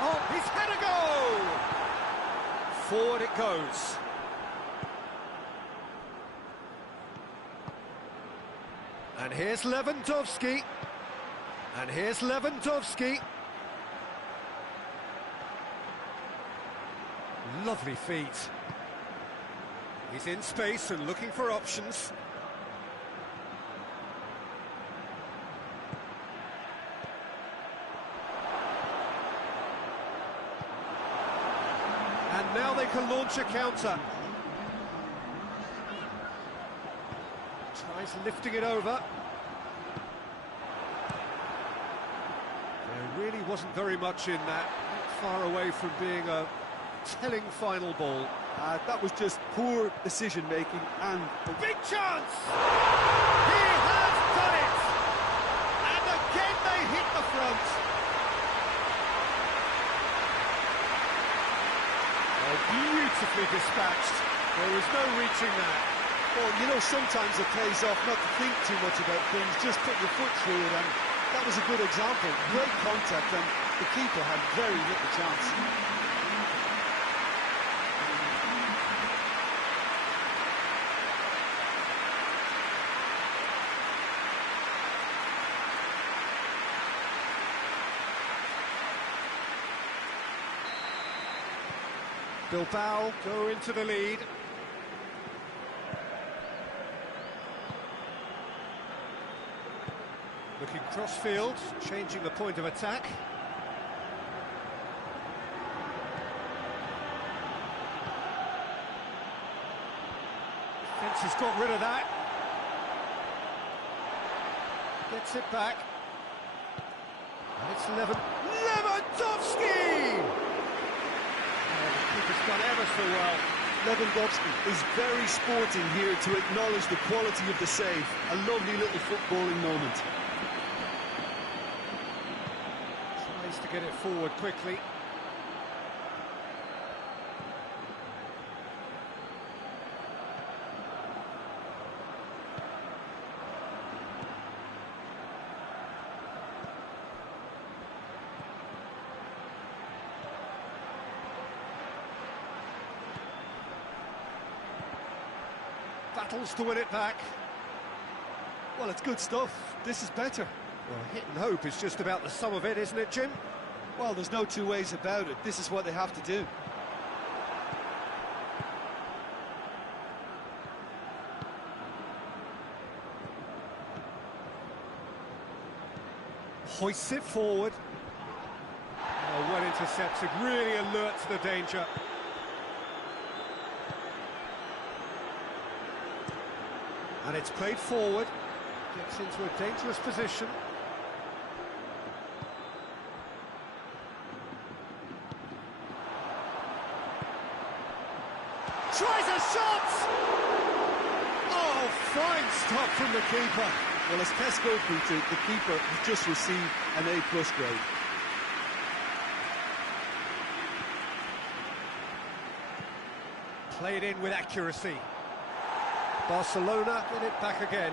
Oh, he's had a go! Forward it goes. And here's Lewandowski. And here's Lewandowski. Lovely feet. He's in space and looking for options. And now they can launch a counter. Tries lifting it over. There really wasn't very much in that, not far away from being a telling final ball. That was just poor decision-making and... Big chance! He has done it! And again they hit the front. Oh, beautifully dispatched. There was no reaching that. Well, you know, sometimes it pays off not to think too much about things, just put your foot through it, and that was a good example. Great contact, and the keeper had very little chance. Bilbao go into the lead. Looking cross-field, changing the point of attack. Defence has got rid of that. Gets it back. And it's Lewandowski! He's done ever so well. Lewandowski is very sporting here to acknowledge the quality of the save. A lovely little footballing moment. Tries to get it forward quickly. Battles to win it back. Well, it's good stuff. This is better. Well, hit and hope is just about the sum of it, isn't it, Jim? Well, there's no two ways about it. This is what they have to do. Hoists it forward. Oh, well intercepted, really alert to the danger. And it's played forward. Gets into a dangerous position. Tries a shot! Oh, fine stop from the keeper. Well, as tests go, Peter, the keeper has just received an A+ grade. Played in with accuracy. Barcelona get it back again.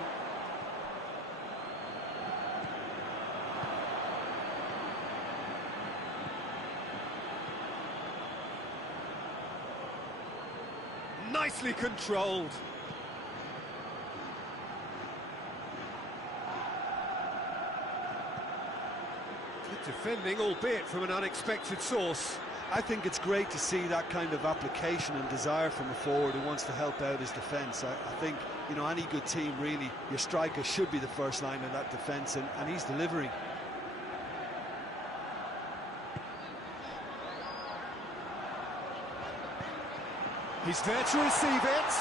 Nicely controlled. Good defending, albeit from an unexpected source. I think it's great to see that kind of application and desire from a forward who wants to help out his defence. I think, you know, any good team, really, your striker should be the first line of that defence, and he's delivering. He's there to receive it.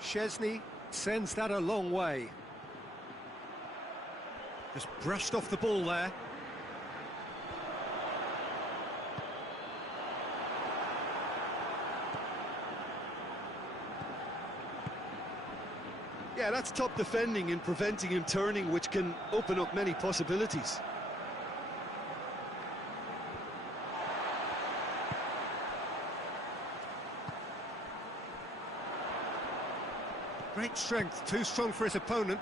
Szczesny sends that a long way. Just brushed off the ball there. Yeah, that's top defending and preventing him turning, which can open up many possibilities. Great strength, too strong for his opponent.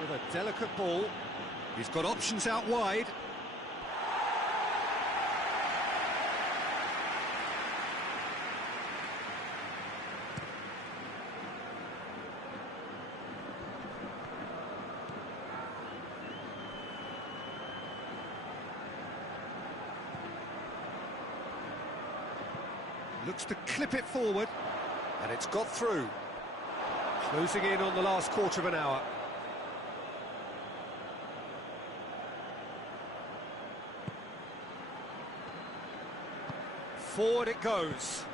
With a delicate ball, he's got options out wide. Looks to clip it forward, and it's got through. Closing in on the last quarter of an hour. Forward it goes.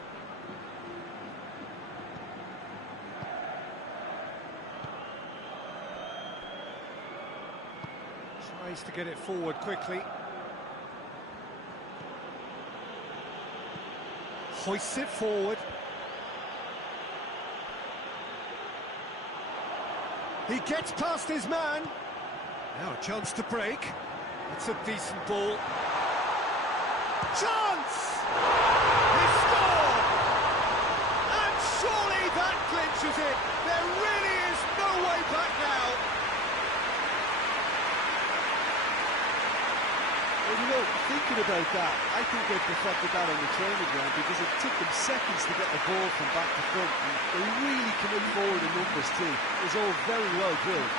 Tries to get it forward quickly. Hoists it forward. He gets past his man. Now a chance to break. It's a decent ball. Chance! He scored! And surely that clinches it. There really is no way back now. Well, you know, thinking about that, I think they perfected that on the training ground because it took them seconds to get the ball from back to front. And they really came in forward in numbers too. It was all very well drilled.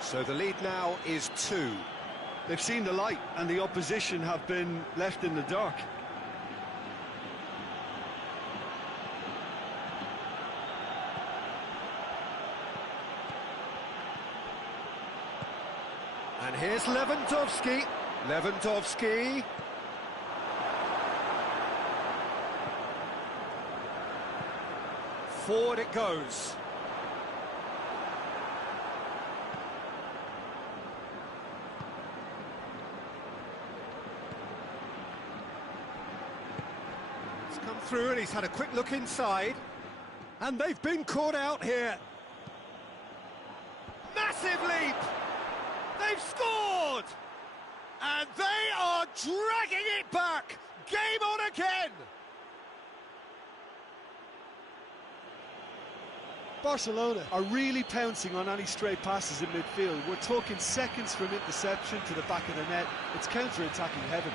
So the lead now is 2. They've seen the light and the opposition have been left in the dark. And here's Lewandowski. Lewandowski. Forward it goes. It's come through and he's had a quick look inside. And they've been caught out here. Massive leap! They've scored! And they are dragging it back! Game on again! Barcelona are really pouncing on any stray passes in midfield. We're talking seconds from interception to the back of the net. It's counter-attacking heaven.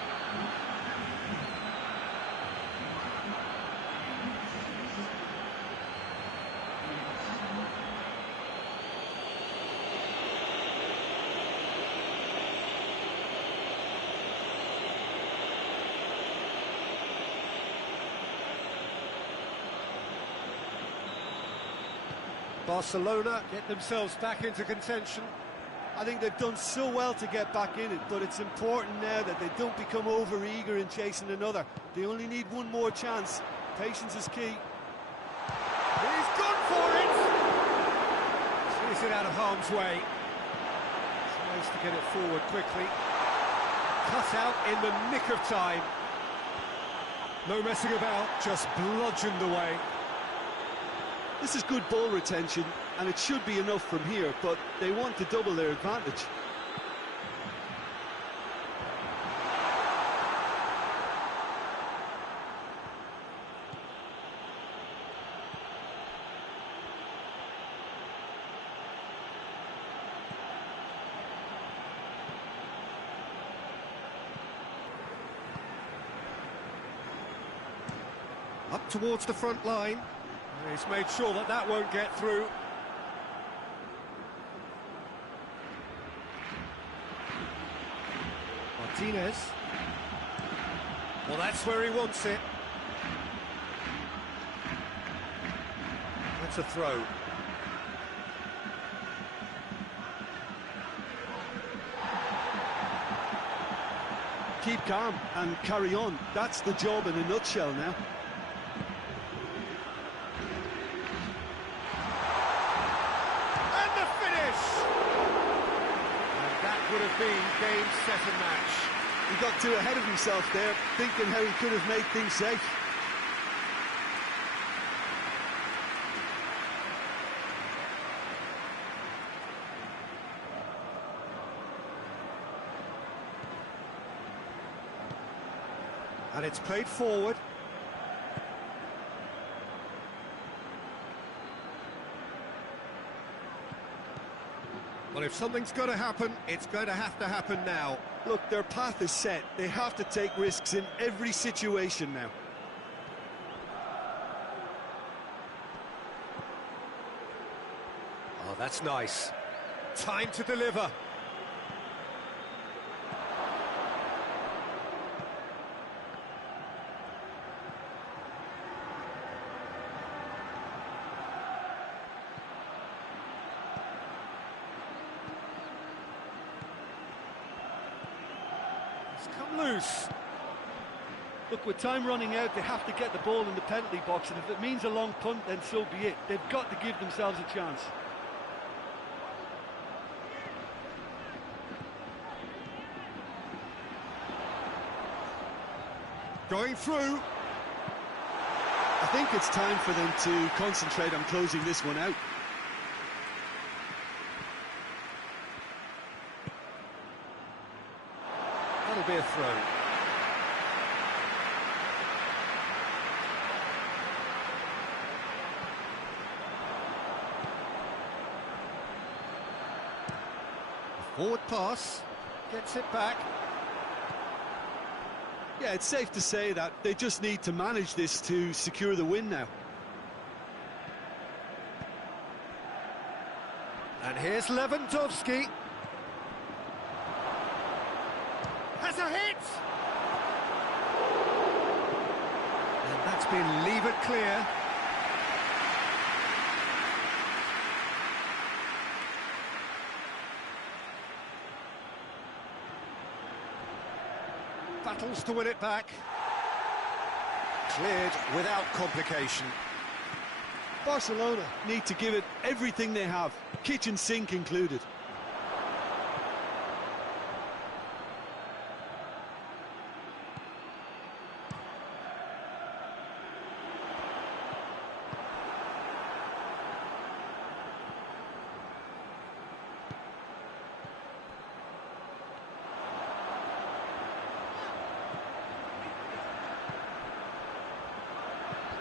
Barcelona get themselves back into contention. I think they've done so well to get back in it, but it's important now that they don't become over-eager in chasing another. They only need one more chance. Patience is key. He's gone for it! Sees it out of harm's way. Tries to get it forward quickly. Cut out in the nick of time. No messing about, just bludgeoned away. This is good ball retention, and it should be enough from here, but they want to double their advantage. Up towards the front line. He's made sure that that won't get through. Martinez. Well, that's where he wants it. That's a throw. Keep calm and carry on. That's the job in a nutshell now. Would have been game, set and match. He got too ahead of himself there, thinking how he could have made things safe. And it's played forward. Well, if something's going to happen, it's going to happen now. Look, their path is set. They have to take risks in every situation now. Oh, that's nice. Time to deliver. Come loose. Look, with time running out, they have to get the ball in the penalty box, and if it means a long punt, then so be it. They've got to give themselves a chance. Going through. I think it's time for them to concentrate on closing this one out. That'll be a throw. Forward pass, gets it back. Yeah, it's safe to say that they just need to manage this to secure the win now. And here's Lewandowski. Has a hit! And that's been levered clear. Battles to win it back. Cleared without complication. Barcelona need to give it everything they have, kitchen sink included.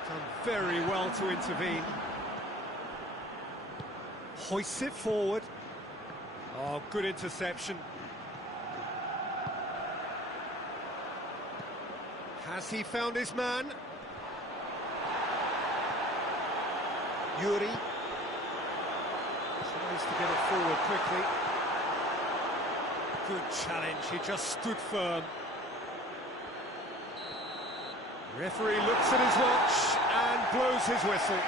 Done very well to intervene. Hoists it forward. Oh, good interception. Has he found his man? Yuri tries to get it forward quickly. Good challenge, he just stood firm. Referee looks at his watch and blows his whistle.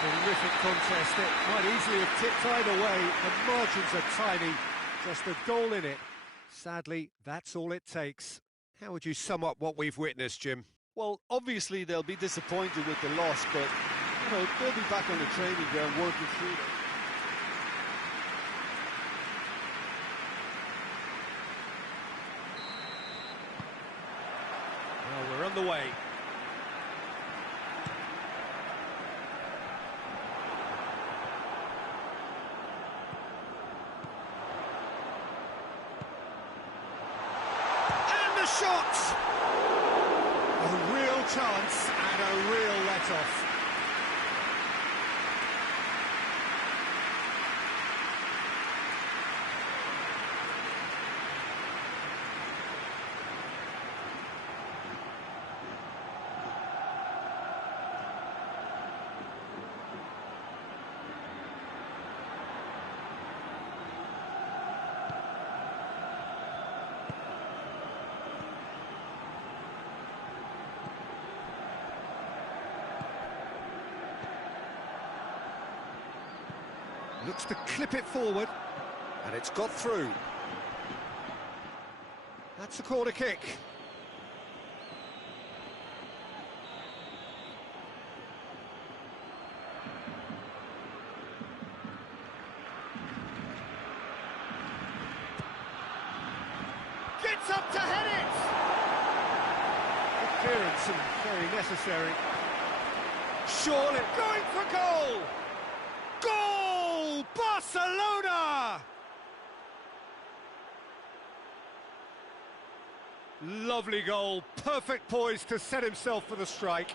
Terrific contest, it might easily have tipped either way. The margins are tiny, just a goal in it. Sadly, that's all it takes. How would you sum up what we've witnessed, Jim? Well, obviously they'll be disappointed with the loss, but you know, they'll be back on the training ground working through it. Well, we're on the way. And the shot! A real chance and a real let-off. Looks to clip it forward, and it's got through. That's a corner kick. Gets up to head it! Clearance and very necessary. Surely going for goal! Goal! Barcelona! Lovely goal, perfect poise to set himself for the strike.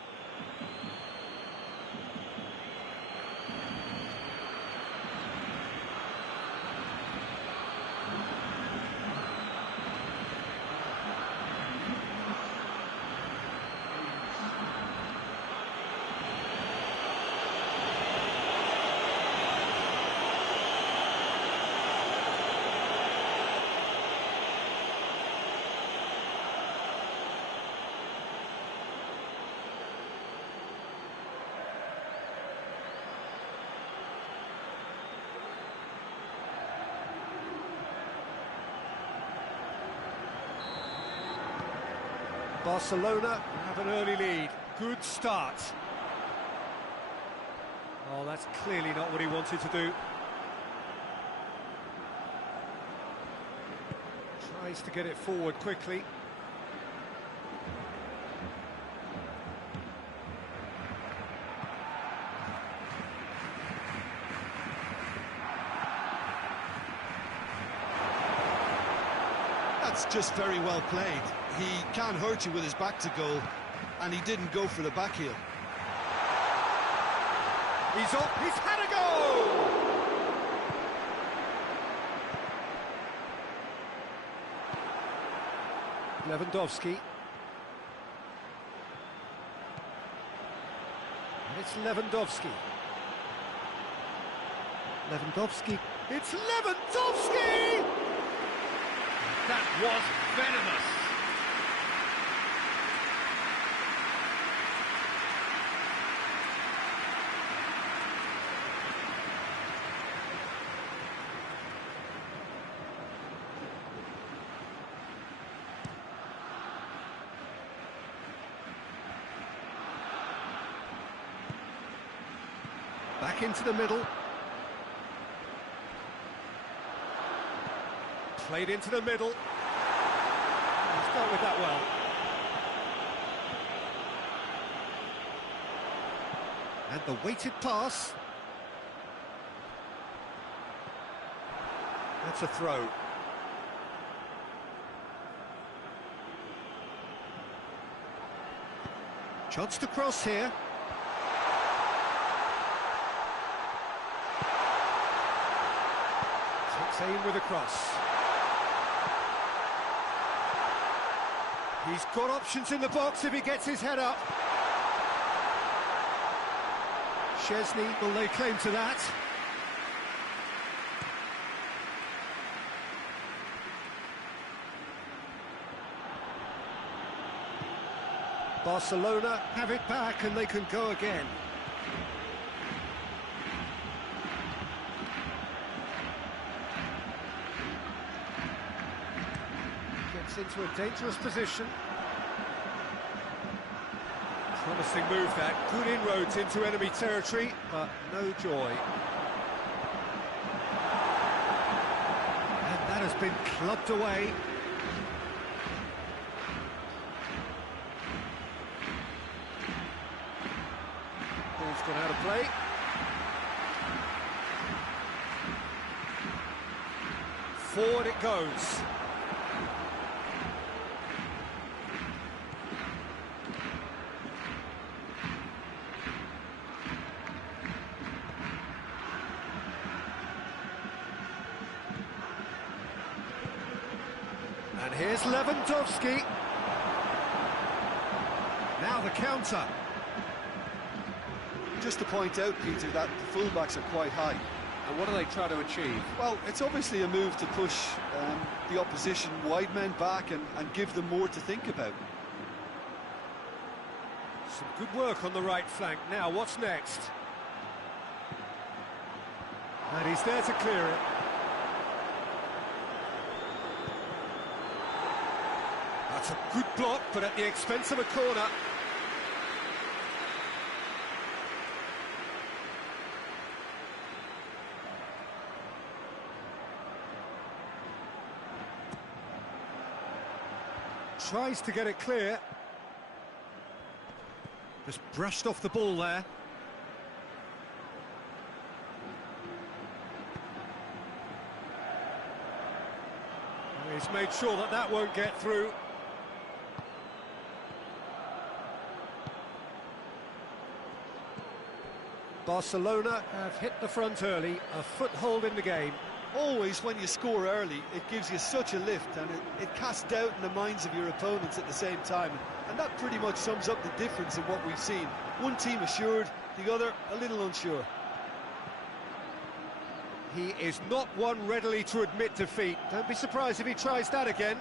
Barcelona have an early lead. Good start. Oh, that's clearly not what he wanted to do. Tries to get it forward quickly. That's just very well played. He can't hurt you with his back to goal, and he didn't go for the back heel. He's up, he's had a goal! Lewandowski. And it's Lewandowski. Lewandowski. It's Lewandowski! That was venomous. Back into the middle. Played into the middle. He's dealt with that well. And the weighted pass. That's a throw. Chance to cross here. Kane with a cross. He's got options in the box if he gets his head up. Chesney will lay claim to that. Barcelona have it back and they can go again. Gets into a dangerous position. Promising move that, good inroads into enemy territory, but no joy. And that has been clubbed away. Ball's gone out of play. Forward it goes. And here's Lewandowski. Now the counter. Just to point out, Peter, that the fullbacks are quite high. And what do they try to achieve? Well, it's obviously a move to push the opposition wide men back and give them more to think about. Some good work on the right flank. Now, what's next? And he's there to clear it. That's a good block, but at the expense of a corner. Tries to get it clear. Just brushed off the ball there. He's made sure that that won't get through. Barcelona have hit the front early, a foothold in the game. Always, when you score early, it gives you such a lift, and it casts doubt in the minds of your opponents at the same time. And that pretty much sums up the difference in what we've seen. One team assured, the other a little unsure. He is not one readily to admit defeat. Don't be surprised if he tries that again.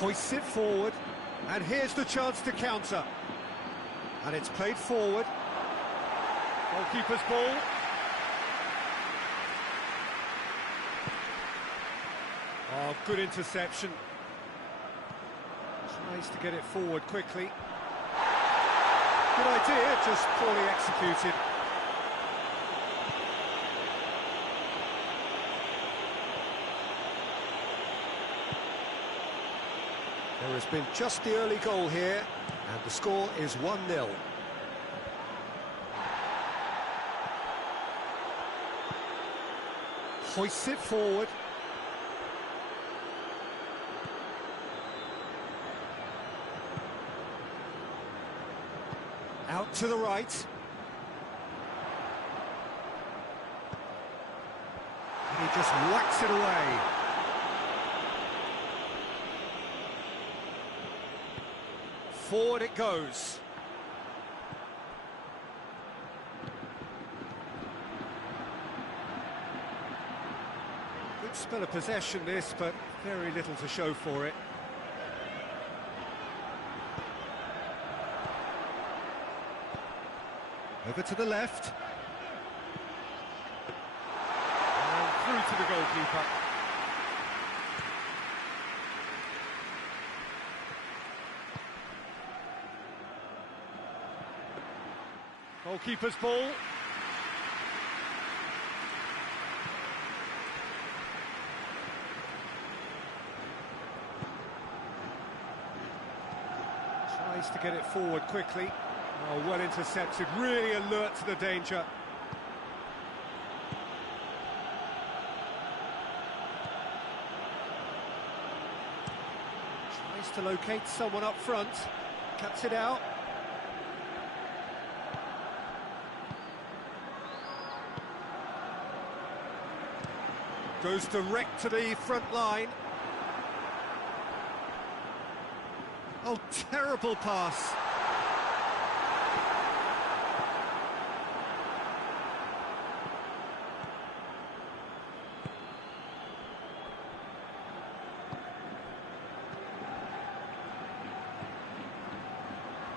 Hoists it forward, and here's the chance to counter. And it's played forward. Goalkeeper's ball. Oh, good interception. Tries to get it forward quickly. Good idea, just poorly executed. There has been just the early goal here, and the score is 1-0. Hoists it forward. Out to the right. And he just whacks it away. Forward it goes. Good spell of possession this, but very little to show for it. Over to the left. And through to the goalkeeper. Goalkeeper's ball. Tries to get it forward quickly. Oh, well intercepted, really alert to the danger. Tries to locate someone up front. Cuts it out. Goes direct to the front line. Oh, terrible pass.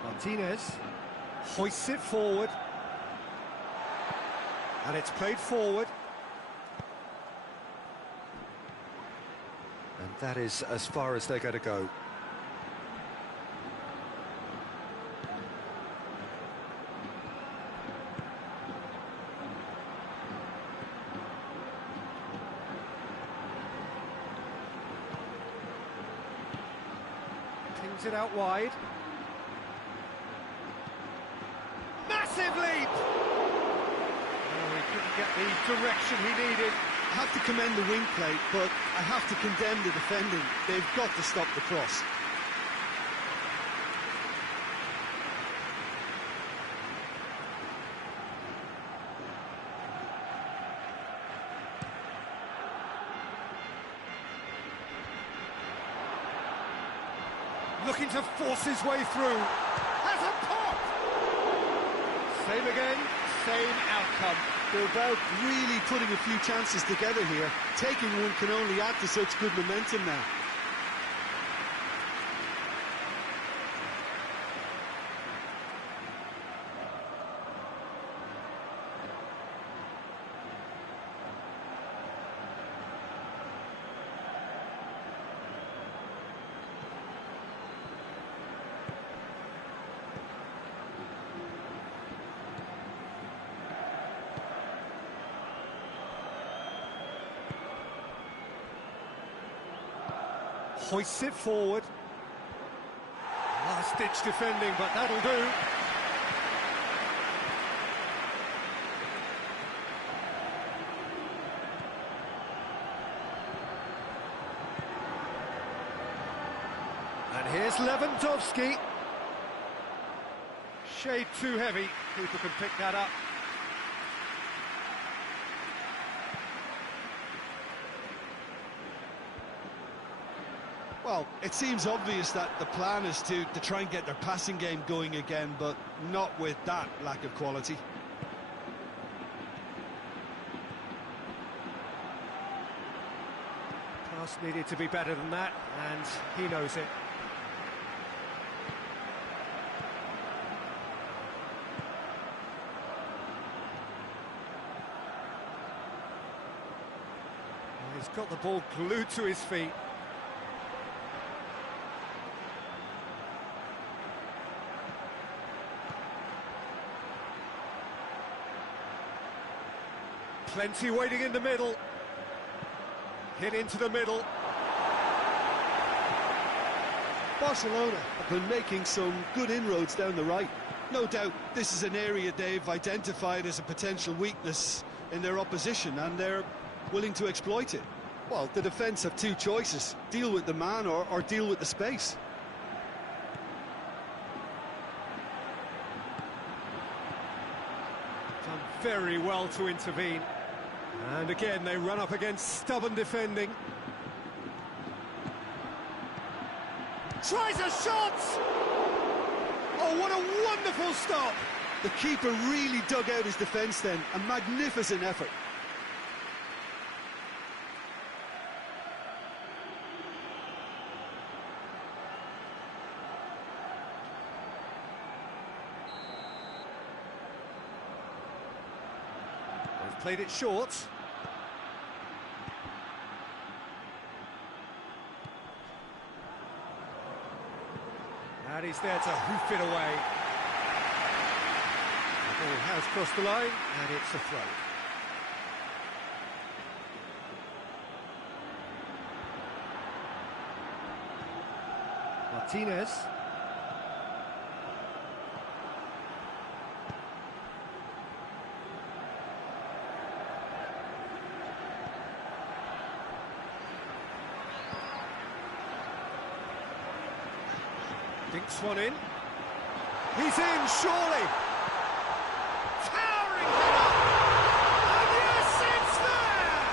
Martinez hoists it forward. And it's played forward. And that is as far as they're going to go. Pings it out wide. Massive leap! Oh, he couldn't get the direction he needed. I have to commend the wing play, but I have to condemn the defending. They've got to stop the cross. Looking to force his way through. Has a pop! Same again, same outcome. Bilbao really putting a few chances together here. Taking one can only add to such good momentum now. Hoists it forward. Last-ditch defending, but that'll do. And here's Lewandowski. Shade too heavy. Keeper can pick that up. Well, it seems obvious that the plan is to try and get their passing game going again, but not with that lack of quality. Pass needed to be better than that, and he knows it. He's got the ball glued to his feet. Plenty waiting in the middle. Hit into the middle. Barcelona have been making some good inroads down the right. No doubt this is an area they've identified as a potential weakness in their opposition, and they're willing to exploit it. Well, the defence have two choices: deal with the man or deal with the space. Done very well to intervene. And again, they run up against stubborn defending. Tries a shot! Oh, what a wonderful stop! The keeper really dug out his defence then. A magnificent effort. They've played it short. And he's there to hoof it away. The ball has crossed the line, and it's a throw. Martinez. Knocks one in. He's in, surely. Towering header. And yes, it's there!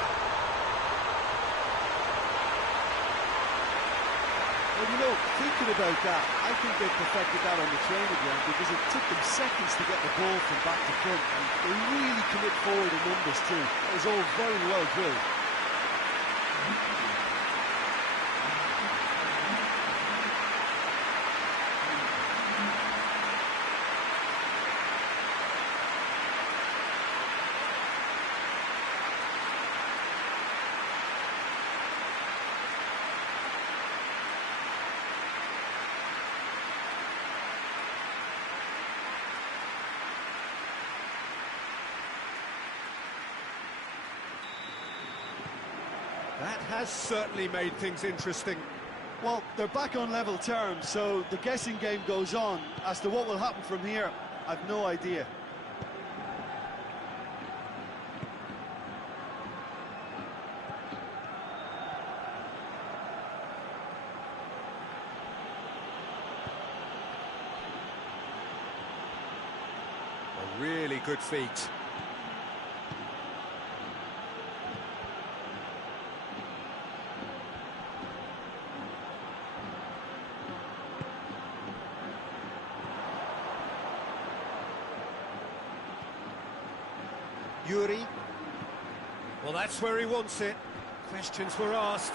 Well, you know, thinking about that, I think they perfected that on the training ground because it took them seconds to get the ball from back to front, and they really commit forward in numbers too. It was all very well drilled. That has certainly made things interesting. Well, they're back on level terms, so the guessing game goes on. As to what will happen from here, I've no idea. A really good feat. Yuri. Well, that's where he wants it. Questions were asked,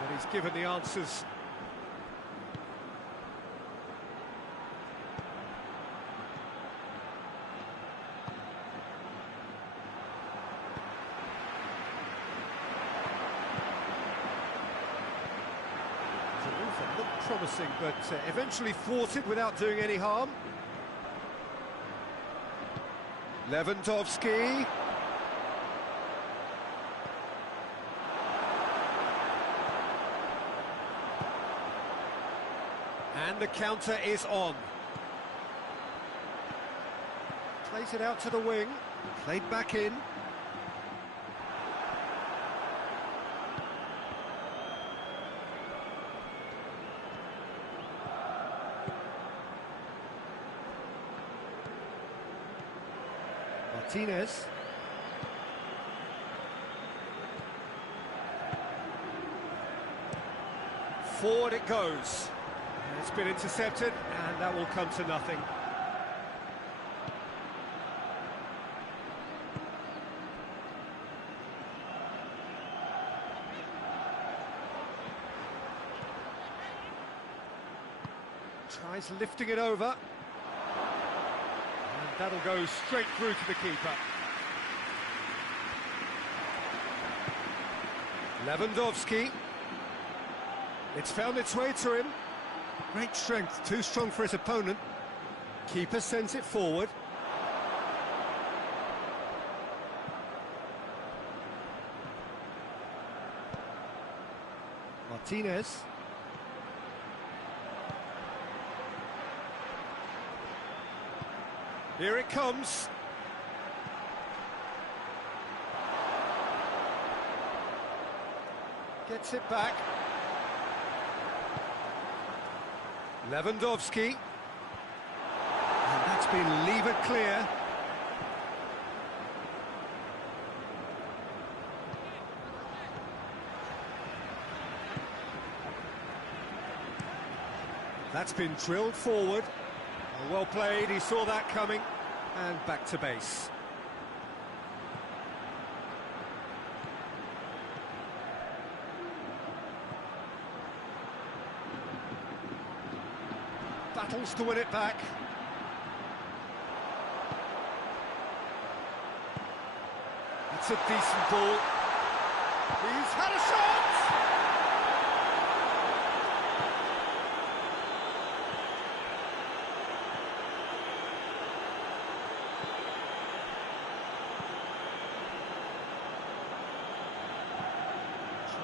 but he's given the answers. It looked promising, but eventually thwarted without doing any harm. Lewandowski. And the counter is on. Plays it out to the wing. Played back in. Martinez. Forward it goes. It's been intercepted, and that will come to nothing. Tries lifting it over. And that'll go straight through to the keeper. Lewandowski. It's found its way to him. Great strength, too strong for his opponent. Keeper sends it forward. Martinez. Here it comes. Gets it back. Lewandowski. And that's been levered clear. That's been drilled forward. Well played, he saw that coming. And back to base. Battles to win it back. It's a decent ball. He's had a shot!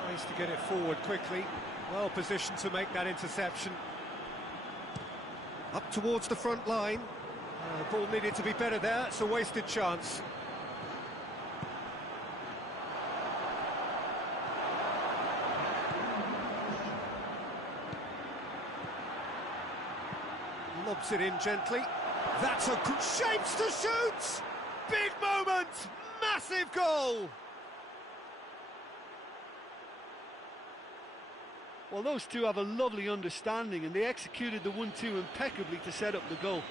Tries to get it forward quickly. Well positioned to make that interception. Up towards the front line. The ball needed to be better there. It's a wasted chance. lobs it in gently. That's a good shapes to shoot! Big moment! Massive goal! Well, those two have a lovely understanding, and they executed the 1-2 impeccably to set up the goal.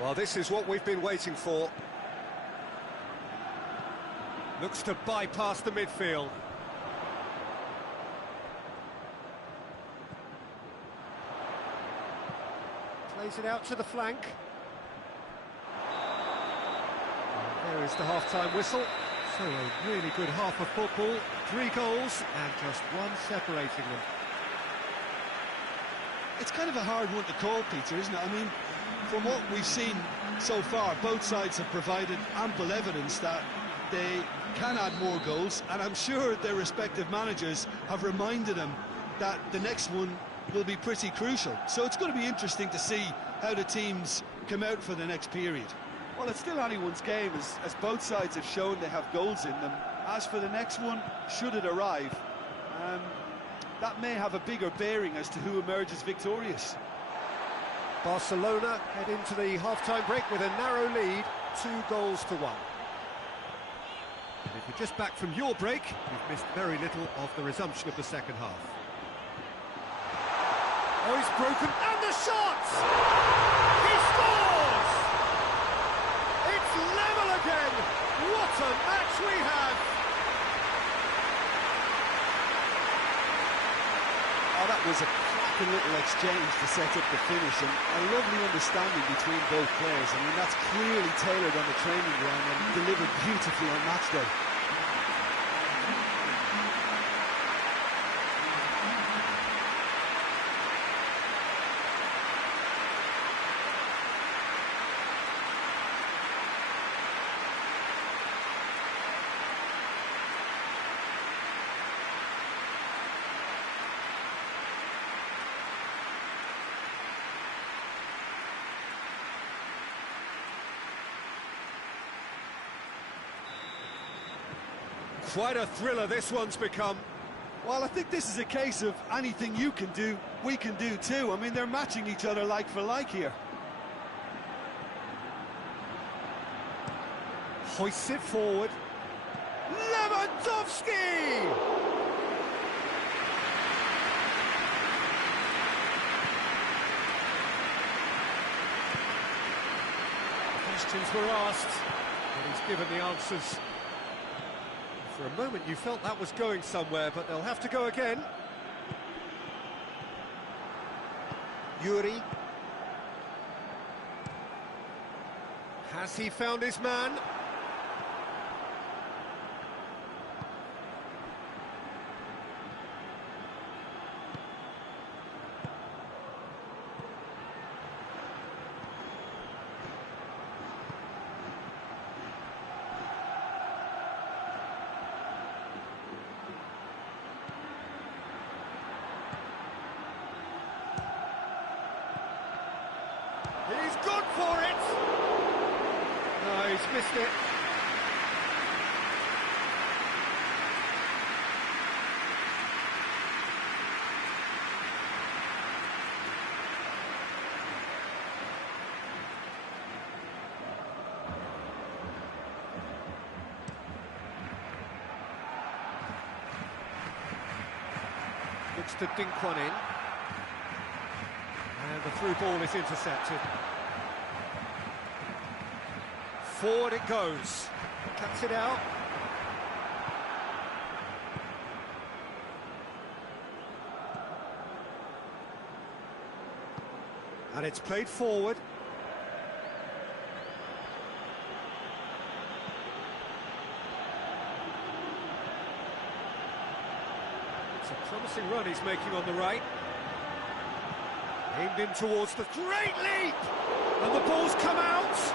Well, this is what we've been waiting for. Looks to bypass the midfield. Plays it out to the flank. And there is the half-time whistle. So a really good half of football. 3 goals and just one separating them. It's kind of a hard one to call, Peter, isn't it? I mean, from what we've seen so far, both sides have provided ample evidence that they can add more goals, and I'm sure their respective managers have reminded them that the next one will be pretty crucial. So it's going to be interesting to see how the teams come out for the next period. Well, it's still anyone's game, as both sides have shown they have goals in them. As for the next one, should it arrive, that may have a bigger bearing as to who emerges victorious. Barcelona head into the half-time break with a narrow lead, 2 goals to 1. And if you're just back from your break, you've missed very little of the resumption of the second half. Oh, he's broken, and the shot! He scores! It's level again! What a match we have! Oh, that was a cracking little exchange to set up the finish, and a lovely understanding between both players. I mean, that's clearly tailored on the training ground and delivered beautifully on match day. Quite a thriller this one's become. Well, I think this is a case of anything you can do, we can do too. I mean, they're matching each other like for like here. Hoists it forward. Lewandowski! Questions were asked, and he's given the answers. For a moment you felt that was going somewhere, but they'll have to go again. Yuri. Has he found his man? He's good for it! No, he's missed it. Looks to dink one in. And the through ball is intercepted. Forward it goes. Cuts it out. And it's played forward. It's a promising run he's making on the right. Aimed in towards the great leap! And the ball's come out! He's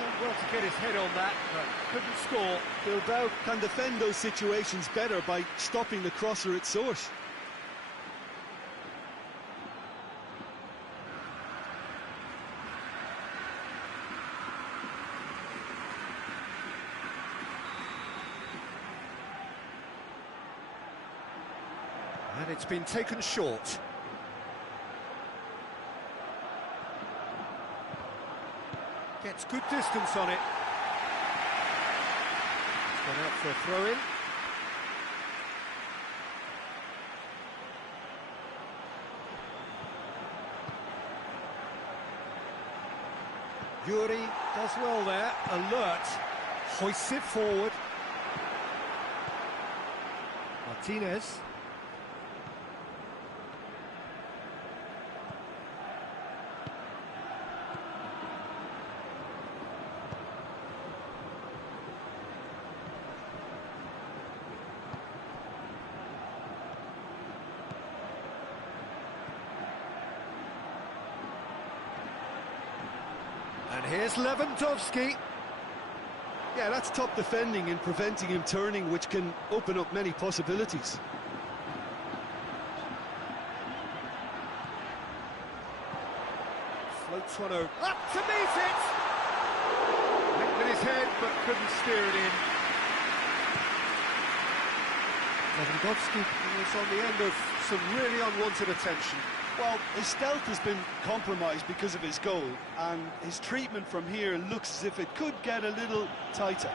done well to get his head on that, but couldn't score. Bilbao can defend those situations better by stopping the crosser at source. And it's been taken short. Gets good distance on it. It's gone out for a throw-in. Yuri does well there, alert, hoists it forward. Martinez. And here's Lewandowski. Yeah, that's top defending and preventing him turning, which can open up many possibilities. Floats one over. Up to meet it! Went with his head, but couldn't steer it in. Lewandowski was on the end of some really unwanted attention. Well, his stealth has been compromised because of his goal, and his treatment from here looks as if it could get a little tighter.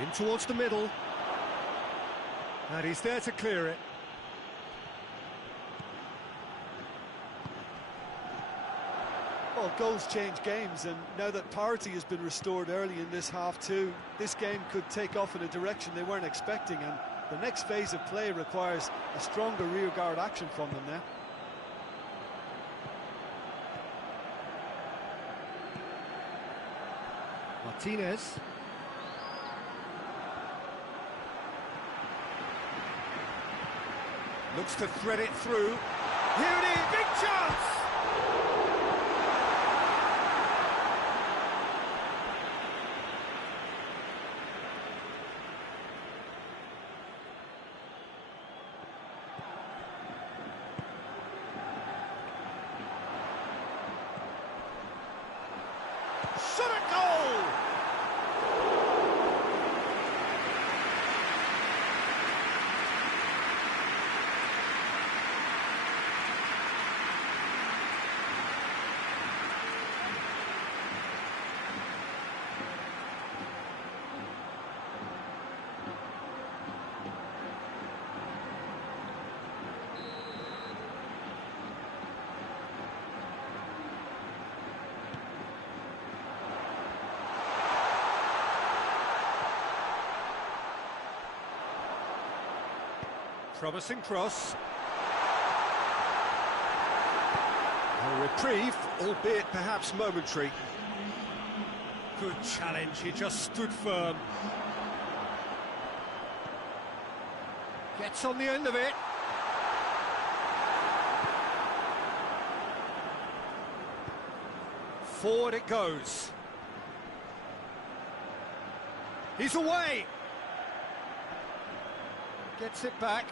In towards the middle. And he's there to clear it. Well, goals change games, and now that parity has been restored early in this half too, this game could take off in a direction they weren't expecting, and the next phase of play requires a stronger rearguard action from them now. Martinez. Looks to thread it through. Here it is, big chance! Shot at goal! Promising cross. A reprieve, albeit perhaps momentary. Good challenge, he just stood firm. Gets on the end of it. Forward it goes. He's away. Gets it back.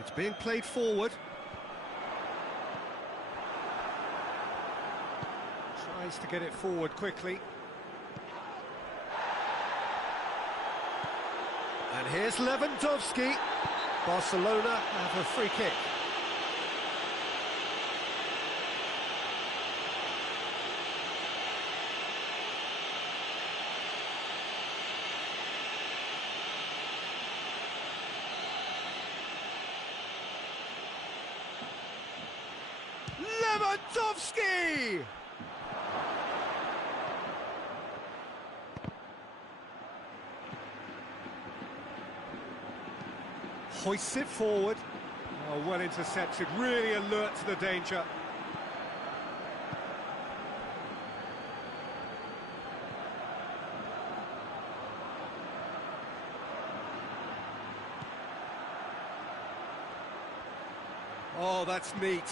It's being played forward. Tries to get it forward quickly. And here's Lewandowski. Barcelona have a free kick. Lewandowski! Hoists it forward. Oh, well intercepted, really alert to the danger. Oh, that's neat.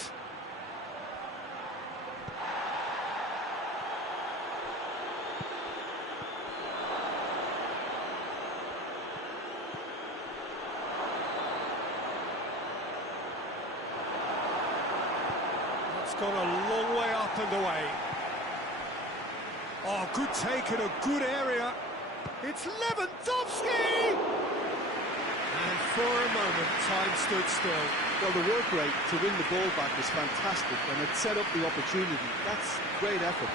It's gone a long way up and away. Oh, good take in a good area. It's Lewandowski! And for a moment, time stood still. Well, the work rate to win the ball back was fantastic, and it set up the opportunity. That's great effort.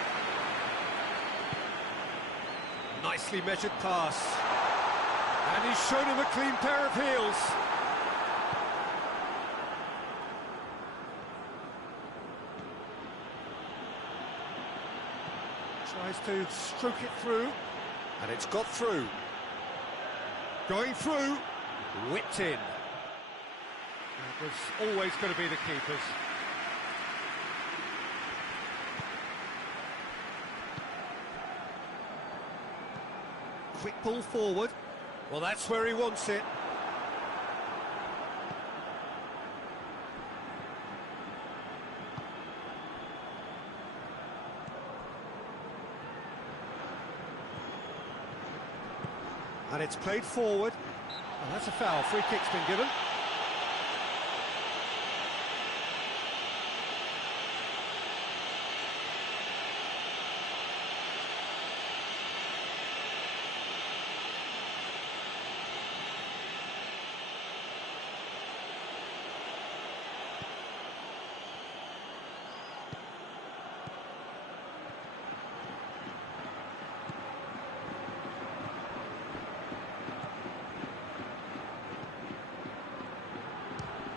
Nicely measured pass. And he's shown him a clean pair of heels. Tries to stroke it through, and it's got through. Going through, whipped in. It was always going to be the keeper's. Quick ball forward. Well, that's where he wants it. And it's played forward. And that's a foul. Free kick's been given.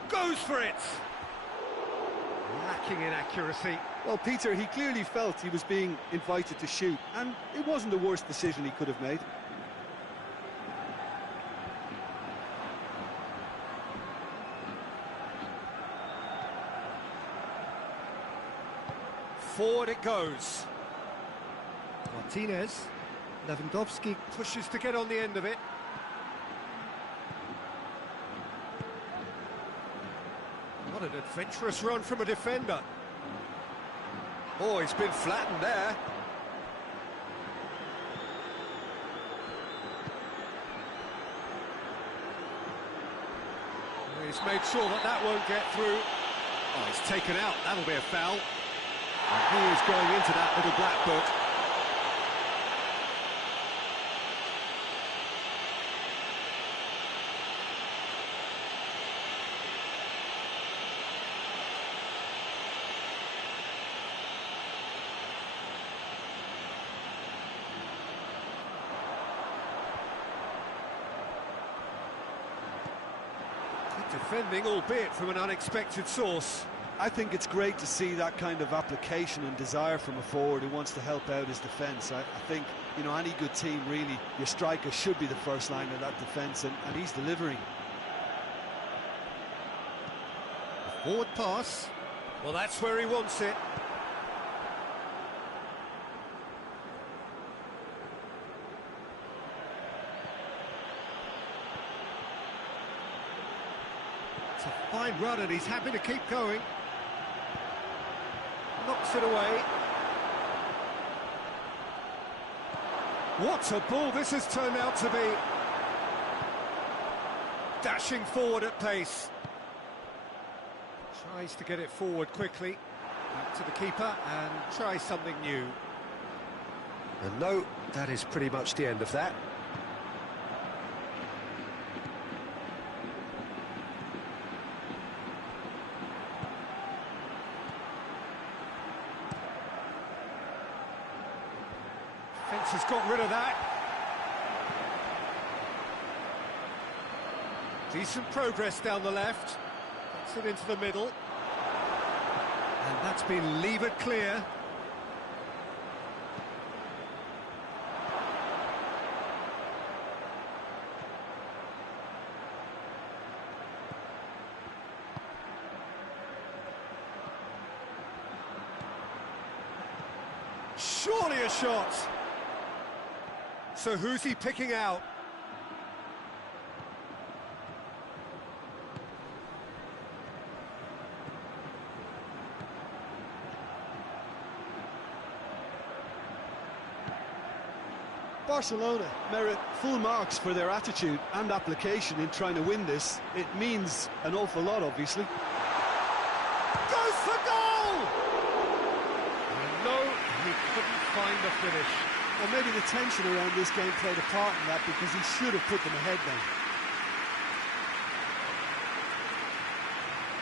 Goes for it. Lacking in accuracy. Well, Peter, he clearly felt he was being invited to shoot, and it wasn't the worst decision he could have made. Forward it goes. Martinez. Lewandowski pushes to get on the end of it. What an adventurous run from a defender. Oh, he's been flattened there. He's made sure that that won't get through. Oh, he's taken out. That'll be a foul. And he is going into that little black book. Defending, albeit from an unexpected source. I think it's great to see that kind of application and desire from a forward who wants to help out his defence. I think, you know, any good team, really, your striker should be the first line of that defence, and he's delivering. Forward pass. Well, that's where he wants it. A fine run, and he's happy to keep going. Knocks it away. What a ball this has turned out to be. Dashing forward at pace. Tries to get it forward quickly. Back to the keeper and tries something new. And no, that is pretty much the end of that. Fence has got rid of that. Decent progress down the left. Gets it into the middle. And that's been levered clear. Surely a shot. So who's he picking out? Barcelona merit full marks for their attitude and application in trying to win this. It means an awful lot, obviously. Goes for goal! No, he couldn't find the finish. Well, maybe the tension around this game played a part in that, because he should have put them ahead now.